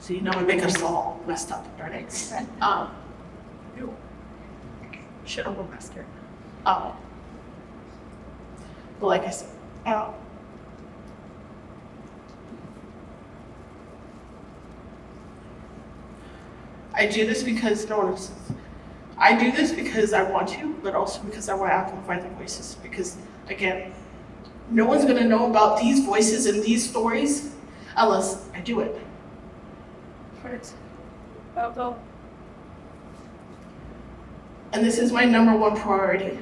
So you know my makeup's all messed up, darn it. Should have worn mascara. But like I said, I do this because no one else is. I do this because I want to, but also because I want to amplify their voices. Because again, no one's gonna know about these voices and these stories unless I do it. Right. Go. And this is my #1 priority.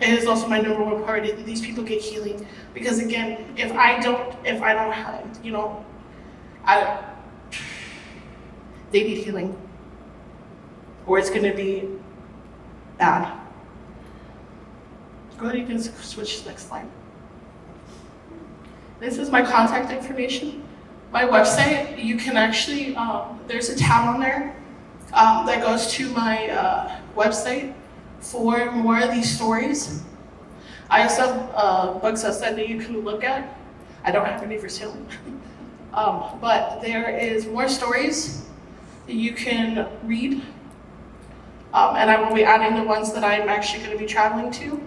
It is also my #1 priority that these people get healing. Because again, if I don't have, they need healing, or it's gonna be bad. Go ahead, you can switch to the next slide. This is my contact information. My website, you can actually, there's a tab on there that goes to my website for more of these stories. I also have books outside that you can look at. I don't have any for sale. But there is more stories that you can read. And I will be adding the ones that I'm actually going to be traveling to.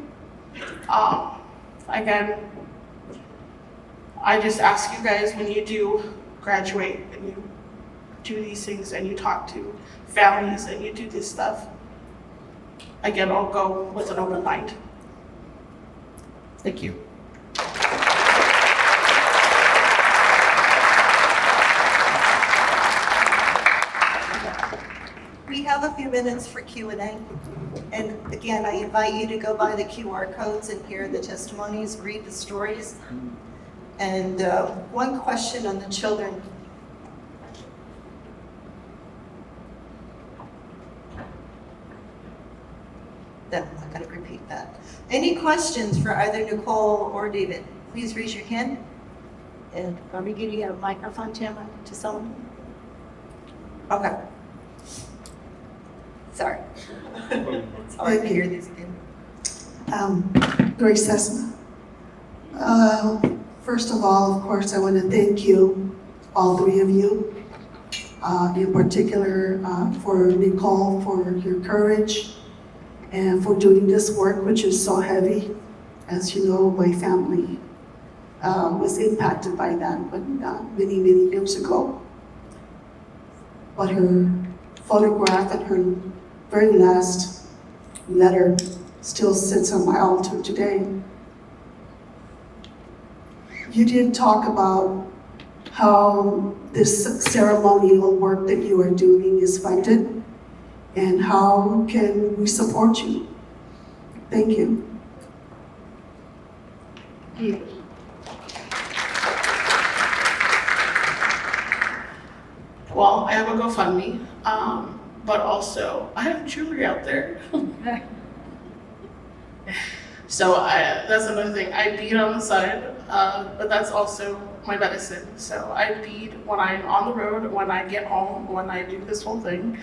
Again, I just ask you guys, when you do graduate and you do these things and you talk to families and you do this stuff, again, I'll go with an open mind. Thank you. We have a few minutes for Q&A. And again, I invite you to go by the QR codes and hear the testimonies, read the stories. And one question on the children. No, I gotta repeat that. Any questions for either Nicole or David? Please raise your hand. And are we getting a microphone, Tamara, to someone? Okay. Sorry. It's hard to hear this again. Grace Cessna. First of all, of course, I want to thank you, all three of you, in particular for Nicole, for your courage, and for doing this work, which is so heavy. As you know, my family was impacted by that many, many years ago. But her photograph and her very last letter still sits on my altar today. You did talk about how this ceremonial work that you are doing is funded and how can we support you. Thank you. Well, I have a GoFundMe, but also I have jewelry out there. So that's another thing. I bead on the side, but that's also my medicine. So I bead when I'm on the road, when I get home, when I do this whole thing,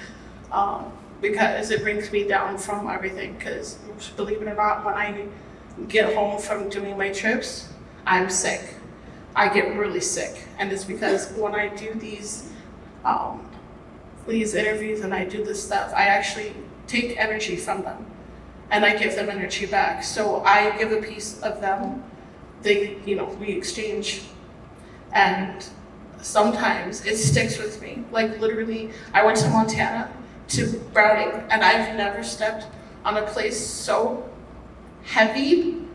because it brings me down from everything. Because believe it or not, when I get home from doing my trips, I'm sick. I get really sick, and it's because when I do these interviews and I do this stuff, I actually take energy from them. And I give them energy back. So I give a piece of them. They, we exchange. And sometimes it sticks with me. Like literally, I went to Montana, to Browning, and I've never stepped on a place so heavy.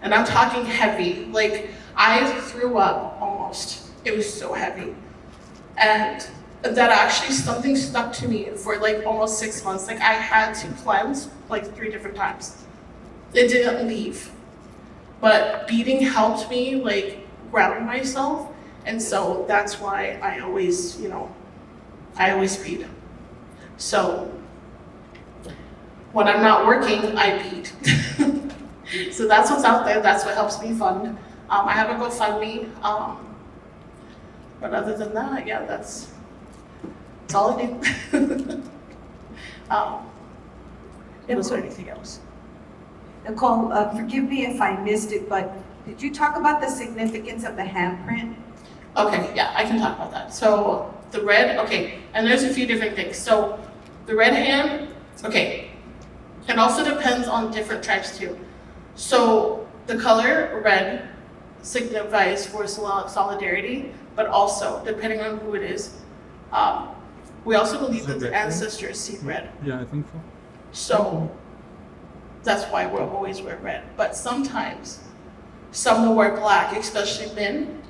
And I'm talking heavy. Like I threw up almost. It was so heavy. And that actually something stuck to me for like almost 6 months. Like I had to cleanse like 3 different times. It didn't leave. But beading helped me like ground myself. And so that's why I always bead. So when I'm not working, I bead. So that's what's out there. That's what helps me fund. I have a GoFundMe. But other than that, yeah, that's all I do. Was there anything else? Nicole, forgive me if I missed it, but did you talk about the significance of the handprint? Okay, yeah, I can talk about that. So the red, okay, and there's a few different things. So the red hand, okay, it also depends on different tribes too. So the color red signifies for solidarity, but also depending on who it is, we also believe that the ancestors see red. Yeah, I think so. So that's why we'll always wear red. But sometimes some will wear black, especially men,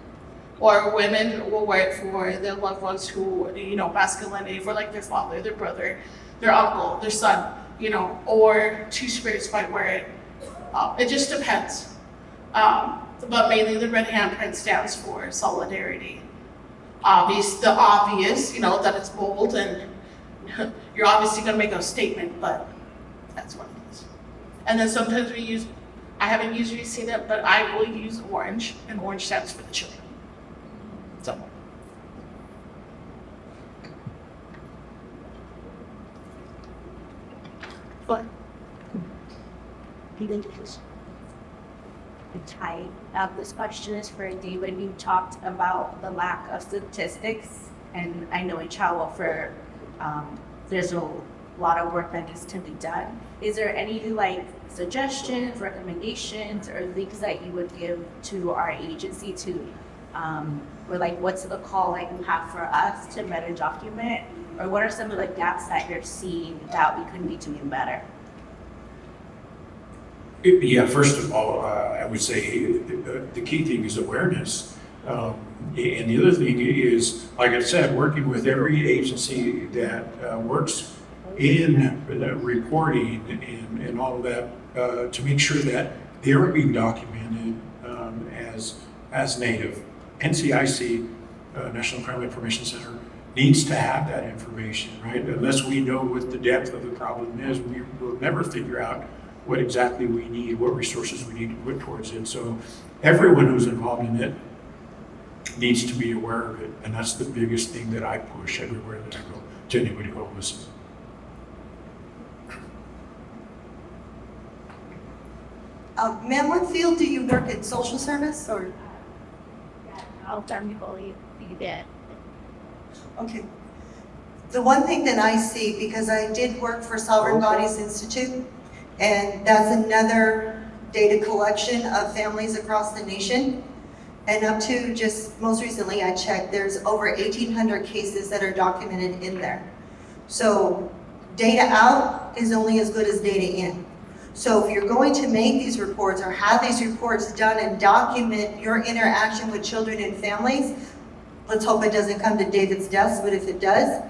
or women will wear it for their loved ones who, masculinity, for like their father, their brother, their uncle, their son, or 2 spirits might wear it. It just depends. But mainly the red handprint stands for solidarity. The obvious, that it's bold and you're obviously gonna make a statement, but that's what it is. And then sometimes I haven't usually seen it, but I will use orange, and orange stands for the children. So. But. Hi, this question is for David. You talked about the lack of statistics, and I know in Child there's a lot of work that needs to be done. Is there any suggestions, recommendations, or links that you would give to our agency to, or what's the call that you have for us to better document, or what are some of the gaps that you're seeing that we could be doing better? Yeah, first of all, I would say the key thing is awareness. And the other thing is, like I said, working with every agency that works in reporting and all of that to make sure that they are being documented as Native. NCIC, National Crime Information Center, needs to have that information, right? Unless we know what the depth of the problem is, we will never figure out what exactly we need, what resources we need to put towards it. So everyone who's involved in it needs to be aware of it. And that's the biggest thing that I push everywhere that I go, to anybody who listens. Ma'am, what field do you work in? Social service or? I'll you did. Okay. The one thing that I see, because I did work for Sovereign Bodies Institute, and that's another data collection of families across the nation. And up to just most recently, I checked, there's over 1,800 cases that are documented in there. So data out is only as good as data in. So if you're going to make these reports or have these reports done and document your interaction with children and families, let's hope it doesn't come to David's desk, but if it does,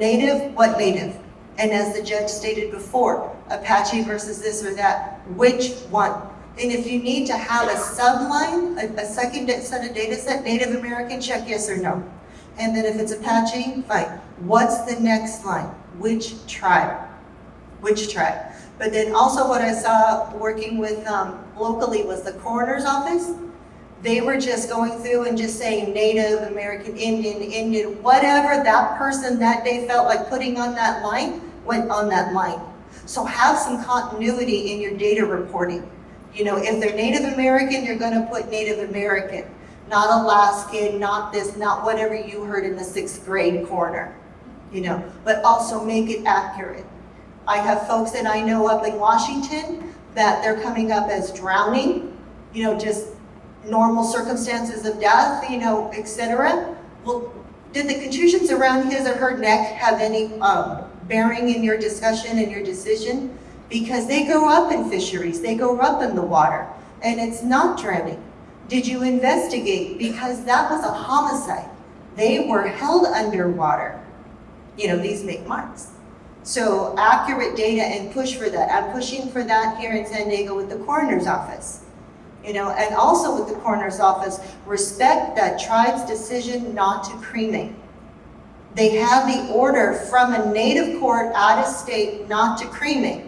Native, what Native? And as the judge stated before, Apache versus this or that, which one? And if you need to have a subline, a second set of data set, Native American, check yes or no. And then if it's Apache, fine. What's the next line? Which tribe? Which tribe? But then also what I saw working with locally was the coroner's office. They were just going through and just saying Native, American Indian, whatever that person that day felt like putting on that line, went on that line. So have some continuity in your data reporting. You know, if they're Native American, you're gonna put Native American, not Alaskan, not this, not whatever you heard in the 6th grade coroner, you know, but also make it accurate. I have folks that I know up in Washington that they're coming up as drowning, you know, just normal circumstances of death, you know, etc. Well, did the contusions around his or her neck have any bearing in your discussion and your decision? Because they grow up in fisheries, they grow up in the water, and it's not drowning. Did you investigate? Because that was a homicide. They were held underwater. You know, these make marks. So accurate data and push for that. I'm pushing for that here in San Diego with the coroner's office. You know, and also with the coroner's office, respect that tribe's decision not to cremate. They have the order from a Native court out of state not to cremate,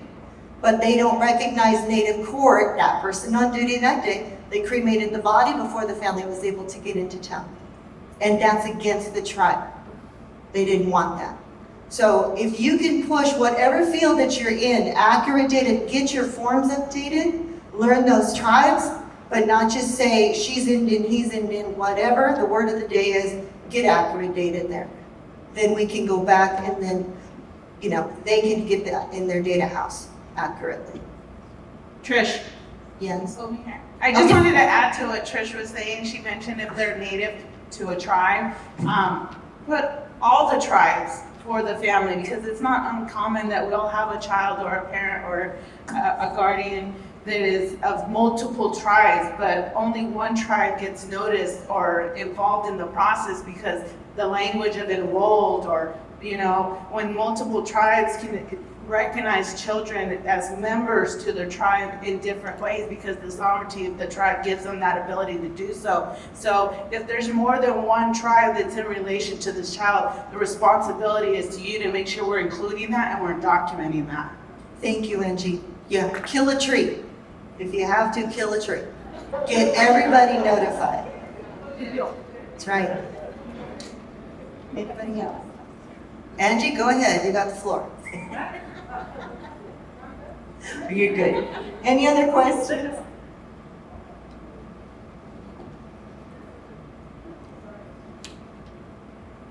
but they don't recognize Native court, that person on duty that day. They cremated the body before the family was able to get into town. And that's against the tribe. They didn't want that. So if you can push whatever field that you're in, accurate data, get your forms updated, learn those tribes, but not just say she's Indian, he's Indian, whatever. The word of the day is get accurate data in there. Then we can go back and then, you know, they can get that in their data house accurately. Trish. Yes. Over here. I just wanted to add to what Trish was saying. She mentioned if they're native to a tribe, put all the tribes for the family, because it's not uncommon that we all have a child or a parent or a guardian that is of multiple tribes, but only one tribe gets noticed or involved in the process because the language of enrolled, or, you know, when multiple tribes can recognize children as members to their tribe in different ways because the sovereignty of the tribe gives them that ability to do so. So if there's more than one tribe that's in relation to this child, the responsibility is to you to make sure we're including that and we're documenting that. Thank you, Angie. Yeah, kill a tree. If you have to, kill a tree. Get everybody notified. That's right. Anybody else? Angie, go ahead, you got the floor. You're good. Any other questions?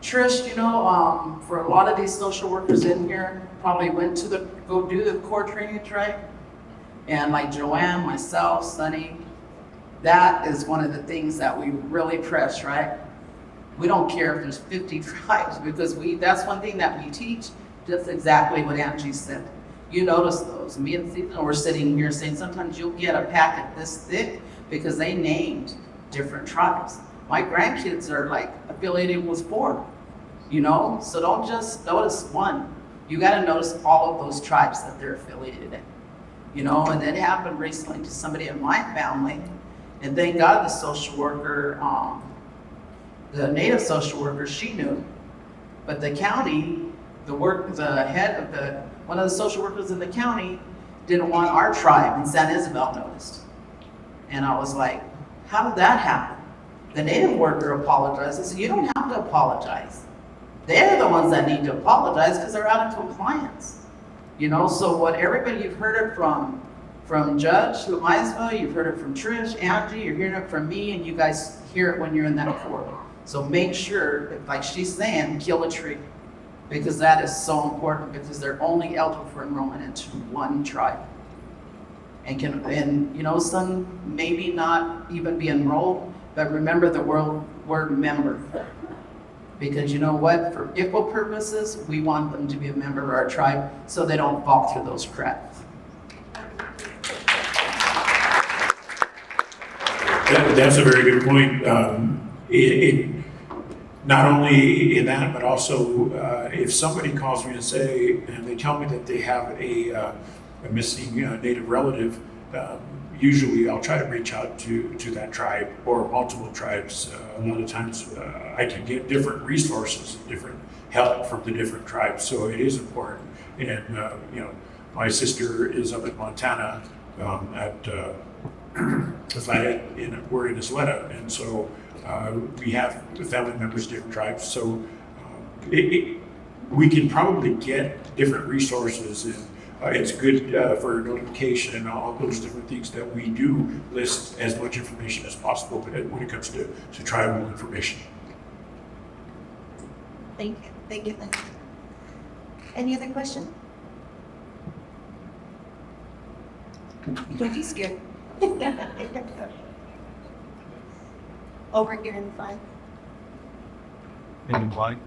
Trish, you know, for a lot of these social workers in here, probably went to go do the core training, right? And like Joanne, myself, Sunny, that is one of the things that we really press, right? We don't care if there's 50 tribes, because that's one thing that we teach, just exactly what Angie said. You notice those. Me and Simeon were sitting here saying sometimes you'll get a packet this thick because they named different tribes. My grandkids are like affiliated with 4, you know? So don't just notice one. You gotta notice all of those tribes that they're affiliated in, you know? And it happened recently to somebody in my family, and thank God the social worker, the native social worker, she knew, but the county, the head of one of the social workers in the county didn't want our tribe in San Isabel noticed. And I was like, how did that happen? The native worker apologized. I said, you don't have to apologize. They're the ones that need to apologize because they're out of compliance. You know, so what everybody, you've heard it from Judge Lumaisva, you've heard it from Trish, Angie, you're hearing it from me, and you guys hear it when you're in that court. So make sure, like she's saying, kill a tree, because that is so important, because they're only eligible for enrollment into one tribe. And you know, some maybe not even be enrolled, but remember the word member. Because you know what, for ICWA purposes, we want them to be a member of our tribe so they don't fall through those cracks. That's a very good point. Not only in that, but also if somebody calls me and they tell me that they have a missing Native relative, usually I'll try to reach out to that tribe or multiple tribes. A lot of times I can get different resources, different help from the different tribes. So it is important. And you know, My sister is up in Montana we're in Isleta, and so we have family members, different tribes. So we can probably get different resources, and it's good for notification and all those different things that we do list as much information as possible when it comes to tribal information. Thank you. Thank you. Any other question? Don't be scared. Over here in the front. In white.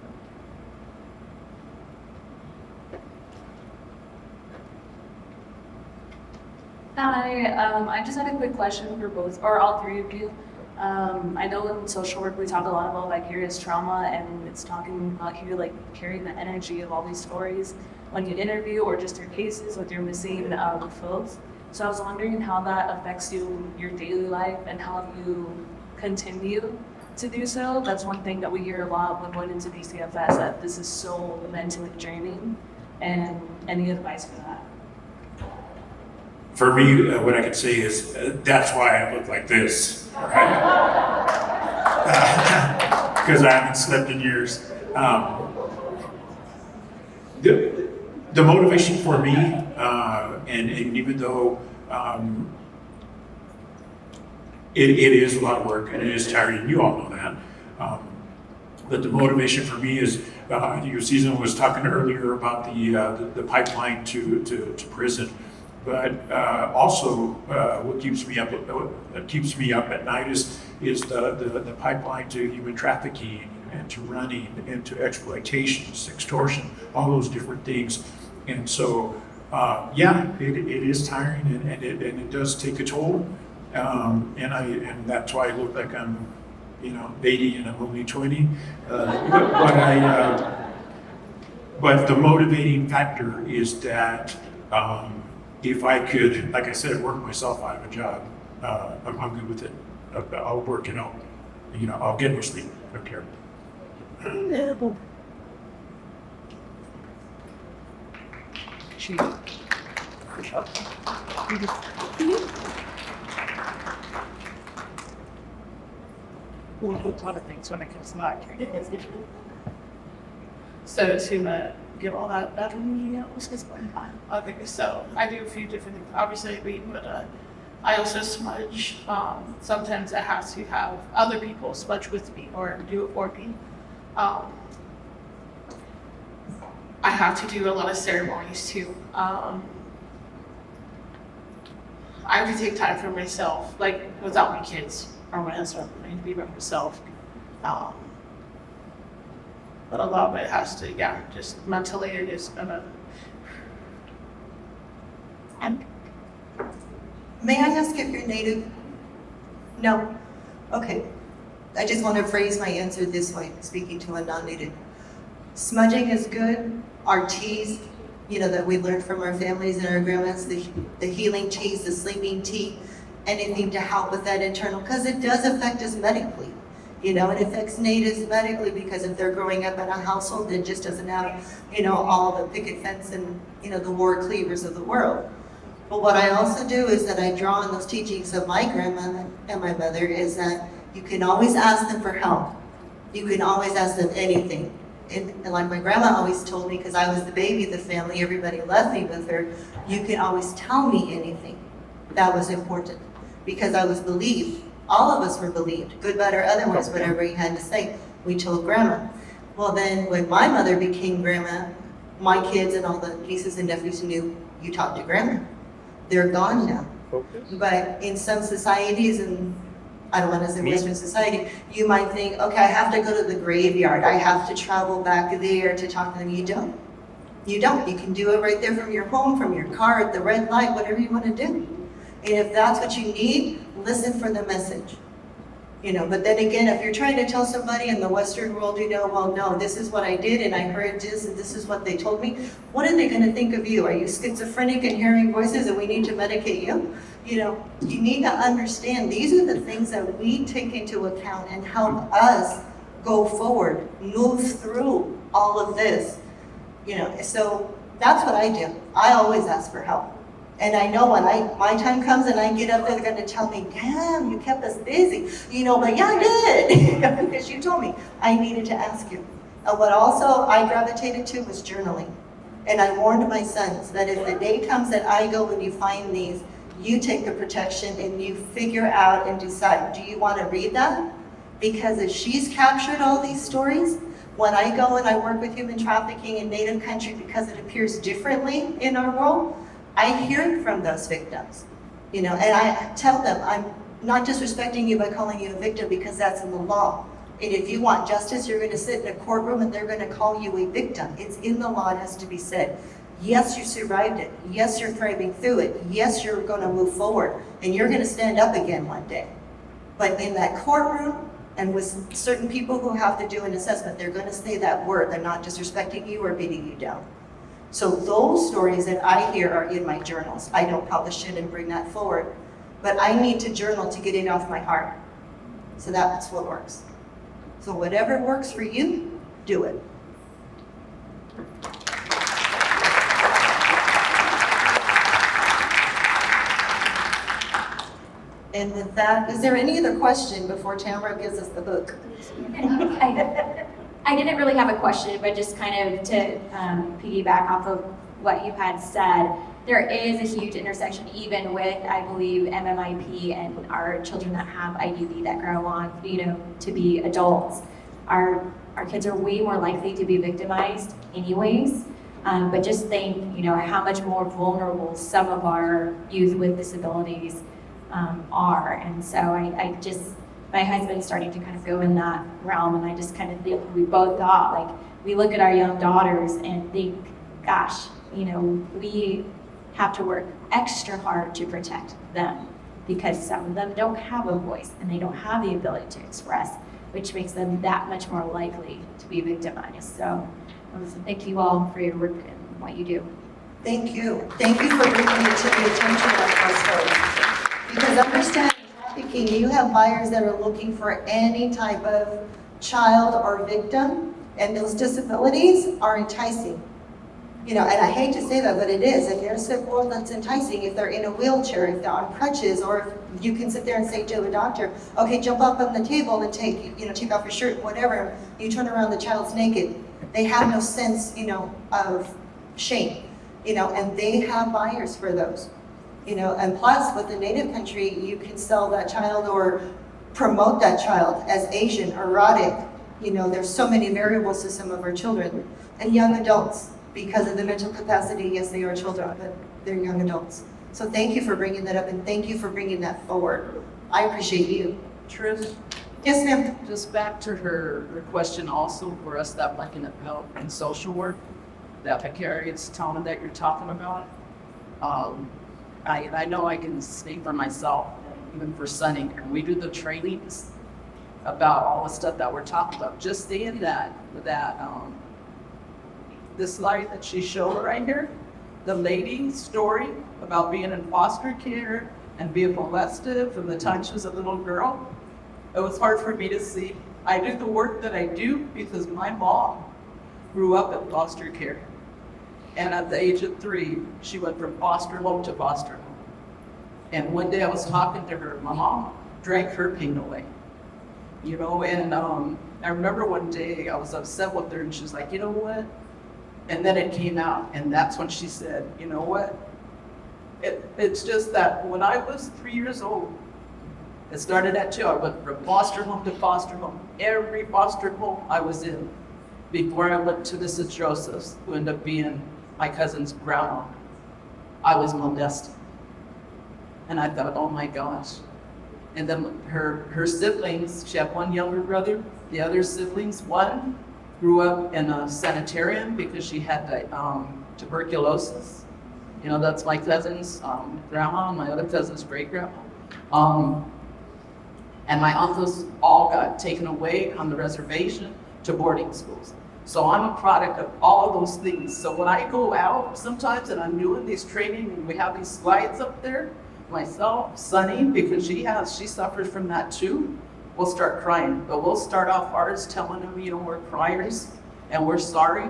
Hi, I just had a quick question for both, or all three of you. I know in social work we talk a lot about vicarious trauma, and it's talking about you like carrying the energy of all these stories when you interview or just your cases with your missing folks. So I was wondering how that affects you, your daily life, and how you continue to do so. That's one thing that we hear a lot when going into DCFS, that this is so mentally draining. And any advice for that? For me, what I can say is that's why I look like this, right? Because I haven't slept in years. The motivation for me, and even though it is a lot of work and it is tiring, you all know that, but the motivation for me is, Susan was talking earlier about the pipeline to prison. But also, what keeps me up at night is the pipeline to human trafficking and to running and to exploitation, extortion, all those different things. And so, it is tiring and it does take a toll. And that's why I look like I'm, 80 and I'm only 20. But the motivating factor is that. If I could, like I said, work myself out of a job, I'm good with it. I'll work it out. I'll get no sleep. I don't care. We'll do a lot of things when it comes back. So to get all that was just fun. Okay, so I do a few different things. Obviously, I read, but I also smudge. Sometimes I have to have other people smudge with me or do it for me. I have to do a lot of ceremonies too. I have to take time for myself, like without my kids or my husband. I need to be by myself. But a lot of it has to, just mentally it is gonna. May I ask if you're Native? No? Okay. I just want to phrase my answer this way, speaking to a non-Native. Smudging is good. Our teas, that we learned from our families and our grandmas, the healing teas, the sleeping tea, anything to help with that internal, because it does affect us medically. It affects Natives medically because if they're growing up in a household that just doesn't have, all the picket fence and, the war cleavers of the world. But what I also do is that I draw on those teachings of my grandma and my mother is that you can always ask them for help. You can always ask them anything. And like my grandma always told me, because I was the baby of the family, everybody left me with her, you can always tell me anything. That was important because I was believed. All of us were believed, good, bad, or otherwise, whatever he had to say, we told grandma. Well then, when my mother became grandma, my kids and all the nieces and nephews knew you talked to grandma. They're gone now. But in some societies, and I don't want to say Western society, you might think, okay, I have to go to the graveyard. I have to travel back there to talk to them. You don't. You don't. You can do it right there from your home, from your car, at the red light, whatever you want to do. And if that's what you need, listen for the message. But then again, if you're trying to tell somebody in the Western world, well, no, this is what I did and I heard this and this is what they told me, what are they going to think of you? Are you schizophrenic and hearing voices and we need to medicate you? You need to understand these are the things that we take into account and help us go forward, move through all of this. So That's what I do. I always ask for help. And I know when my time comes and I get up there, they're gonna tell me, damn, you kept us busy. But yeah, I did, because you told me I needed to ask you. And what also I gravitated to was journaling. And I warned my sons that if the day comes that I go and you find these, you take the protection and you figure out and decide, do you wanna read that? Because if she's captured all these stories, when I go and I work with human trafficking in Native country, because it appears differently in our world, I hear from those victims, and I tell them, I'm not disrespecting you by calling you a victim because that's in the law. And if you want justice, you're gonna sit in a courtroom and they're gonna call you a victim. It's in the law, it has to be said. Yes, you survived it. Yes, you're thriving through it. Yes, you're gonna move forward and you're gonna stand up again one day. But in that courtroom and with certain people who have to do an assessment, they're gonna say that word. They're not disrespecting you or beating you down. So those stories that I hear are in my journals. I don't publish it and bring that forward, but I need to journal to get it off my heart. So that's what works. So whatever works for you, do it. And with that, is there any other question before Tamara gives us the book? I didn't really have a question, but just kind of to piggyback off of what you had said, there is a huge intersection even with, I believe, MMIP and our children that have IUD that grow on, to be adults. Our kids are way more likely to be victimized anyways, but just think, how much more vulnerable some of our youth with disabilities are. And so my husband's starting to kind of go in that realm, and I just kind of think we both thought, we look at our young daughters and think, gosh, we have to work extra hard to protect them because some of them don't have a voice and they don't have the ability to express, which makes them that much more likely to be victimized. So thank you all for your work and what you do. Thank you. Thank you for bringing it to the attention of our stories. Because understand, you have buyers that are looking for any type of child or victim, and those disabilities are enticing. And I hate to say that, but it is. If there's a world that's enticing, if they're in a wheelchair, if they're on crutches, or if you can sit there and say to a doctor, okay, jump up on the table and take off your shirt, whatever. You turn around, the child's naked. They have no sense, of shame, and they have buyers for those. And plus with the Native country, you can sell that child or promote that child as Asian, erotic. There's so many variables to some of our children and young adults because of the mental capacity. Yes, they are children, but they're young adults. So thank you for bringing that up and thank you for bringing that forward. I appreciate you. Trish? Yes, ma'am. Just back to her question also for us that like in health and social work, that precarious talent that you're talking about. I know I can speak for myself, even for Sunny, and we do the trainings about all the stuff that we're talking about. Just seeing that this slide that she showed right here, the lady's story about being in foster care and being molested from the time she was a little girl, it was hard for me to see. I do the work that I do because my mom grew up in foster care. And at the age of 3, she went from foster home to foster home. And one day I was talking to her, my mom drank her pain away. And I remember one day I was upset with her and she was like, you know what? And then it came out and that's when she said, you know what? It's just that when I was 3 years old, it started at 2. I went from foster home to foster home. Every foster home I was in before I went to the St. Joseph's, who ended up being my cousin's grandma. I was molested. And I thought, oh my gosh. And then her siblings, she had one younger brother. The other siblings, one grew up in a sanitarium because she had tuberculosis. That's my cousin's grandma, my other cousin's great-grandma. And my uncles all got taken away on the reservation to boarding schools. So I'm a product of all of those things. So when I go out sometimes and I'm doing these training and we have these slides up there, myself, Sunny, because she suffers from that too, we'll start crying. But we'll start off ours telling them, we're criers and we're sorry.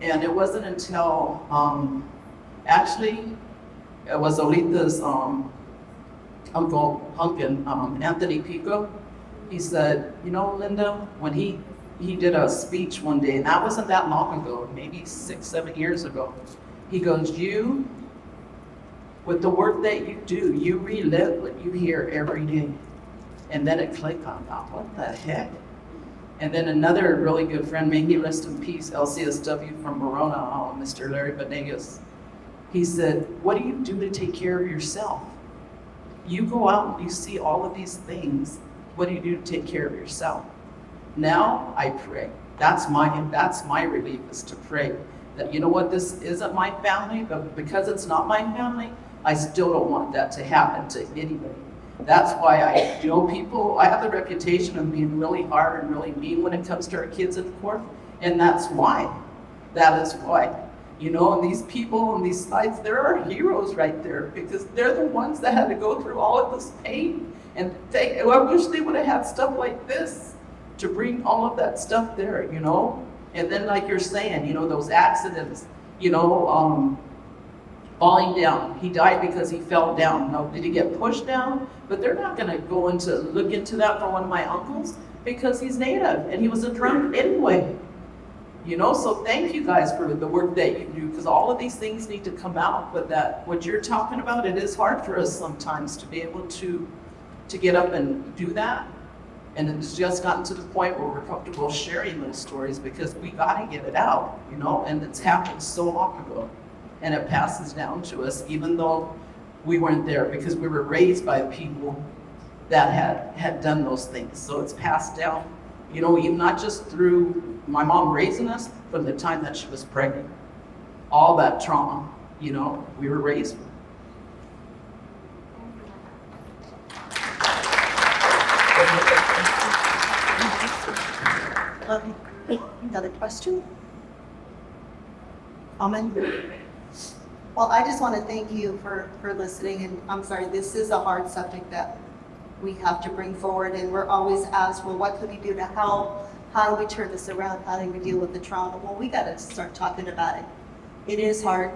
And it wasn't until, actually, it was Olita's uncle, Pumpkin, Anthony Pico. He said, you know, Linda, when he did a speech one day, and that wasn't that long ago, maybe 6, 7 years ago. He goes, you, with the work that you do, you relive what you hear every day. And then it clicked on, oh, what the heck? And then another really good friend, may he rest in peace, LCSW from Barona, Mr. Larry Venegas. He said, what do you do to take care of yourself? You go out and you see all of these things. What do you do to take care of yourself? Now I pray. That's my relief, is to pray that, you know what, this isn't my family, but because it's not my family, I still don't want that to happen to anybody. That's why I have the reputation of being really hard and really mean when it comes to our kids at the court, and that's why. That is why. You know, and these people on these sides, there are heroes right there, because they're the ones that had to go through all of this pain. And I wish they would have had stuff like this to bring all of that stuff there, you know? And then like you're saying, you know, those accidents, you know, falling down. He died because he fell down. No, did he get pushed down? But they're not gonna go look into that for one of my uncles, because he's Native and he was a drunk anyway. You know, so thank you guys for the work that you do, because all of these things need to come out. But what you're talking about, it is hard for us sometimes to be able to get up and do that. And it's just gotten to the point where we're comfortable sharing those stories, because we gotta get it out, you know, and it's happened so long ago. And it passes down to us, even though we weren't there, because we were raised by people that had done those things. So it's passed down, you know, even not just through my mom raising us, from the time that she was pregnant. All that trauma, you know, we were raised with. Another question? Comment? Well, I just want to thank you for listening, and I'm sorry, this is a hard subject that we have to bring forward, and we're always asked, well, what can we do to help? How do we turn this around? How do we deal with the trauma? Well, we got to start talking about it. It is hard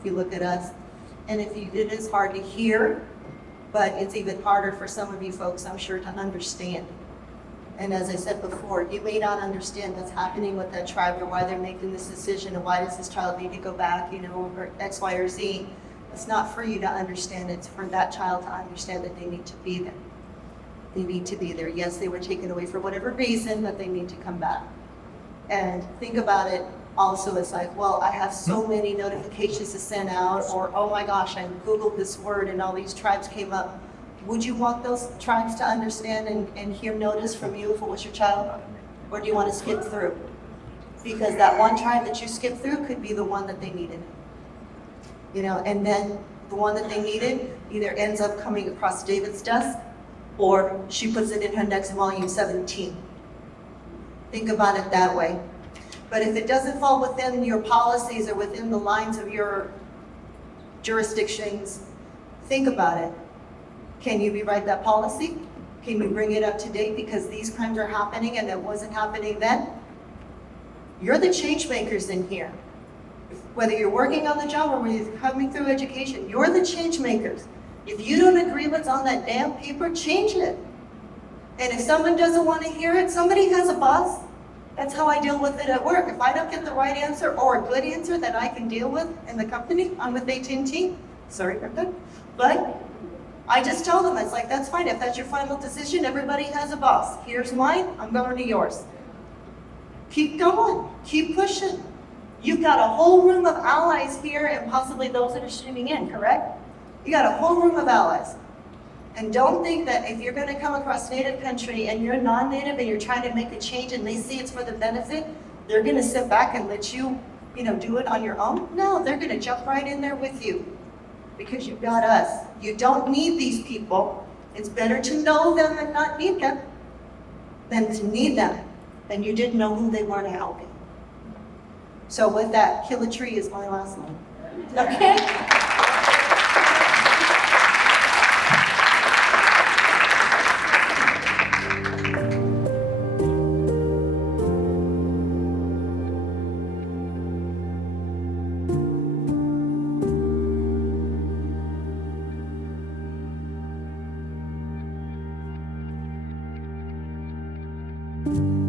if you look at us, and it is hard to hear, but it's even harder for some of you folks, I'm sure, to understand. And as I said before, you may not understand what's happening with that tribe, or why they're making this decision, and why does this child need to go back, you know, or X, Y, or Z. It's not for you to understand, it's for that child to understand that they need to be there. They need to be there. Yes, they were taken away for whatever reason, but they need to come back. And think about it also, it's like, well, I have so many notifications to send out, or oh my gosh, I Googled this word and all these tribes came up. Would you want those tribes to understand and hear notice from you if it was your child? Or do you want to skip through? Because that one tribe that you skip through could be the one that they needed. You know, and then the one that they needed either ends up coming across David's desk, or she puts it in her next volume 17. Think about it that way. But if it doesn't fall within your policies or within the lines of your jurisdictions, think about it. Can you rewrite that policy? Can you bring it up to date because these crimes are happening and it wasn't happening then? You're the change makers in here. Whether you're working on the job or whether you're coming through education, you're the change makers. If you don't agree what's on that damn paper, change it. And if someone doesn't want to hear it, somebody has a boss. That's how I deal with it at work. If I don't get the right answer or a good answer that I can deal with in the company, I'm with AT&T. Sorry about that. But I just tell them, it's like, that's fine. If that's your final decision, everybody has a boss. Here's mine, I'm going to yours. Keep going, keep pushing. You've got a whole room of allies here and possibly those that are streaming in, correct? You got a whole room of allies. And don't think that if you're gonna come across Native country and you're non-Native and you're trying to make a change and they see it's for the benefit, they're gonna sit back and let you, do it on your own. No, they're gonna jump right in there with you because you've got us. You don't need these people. It's better to know them and not need them than to need them and you didn't know who they were to help you. So with that, kill a tree is my last one. Okay? you.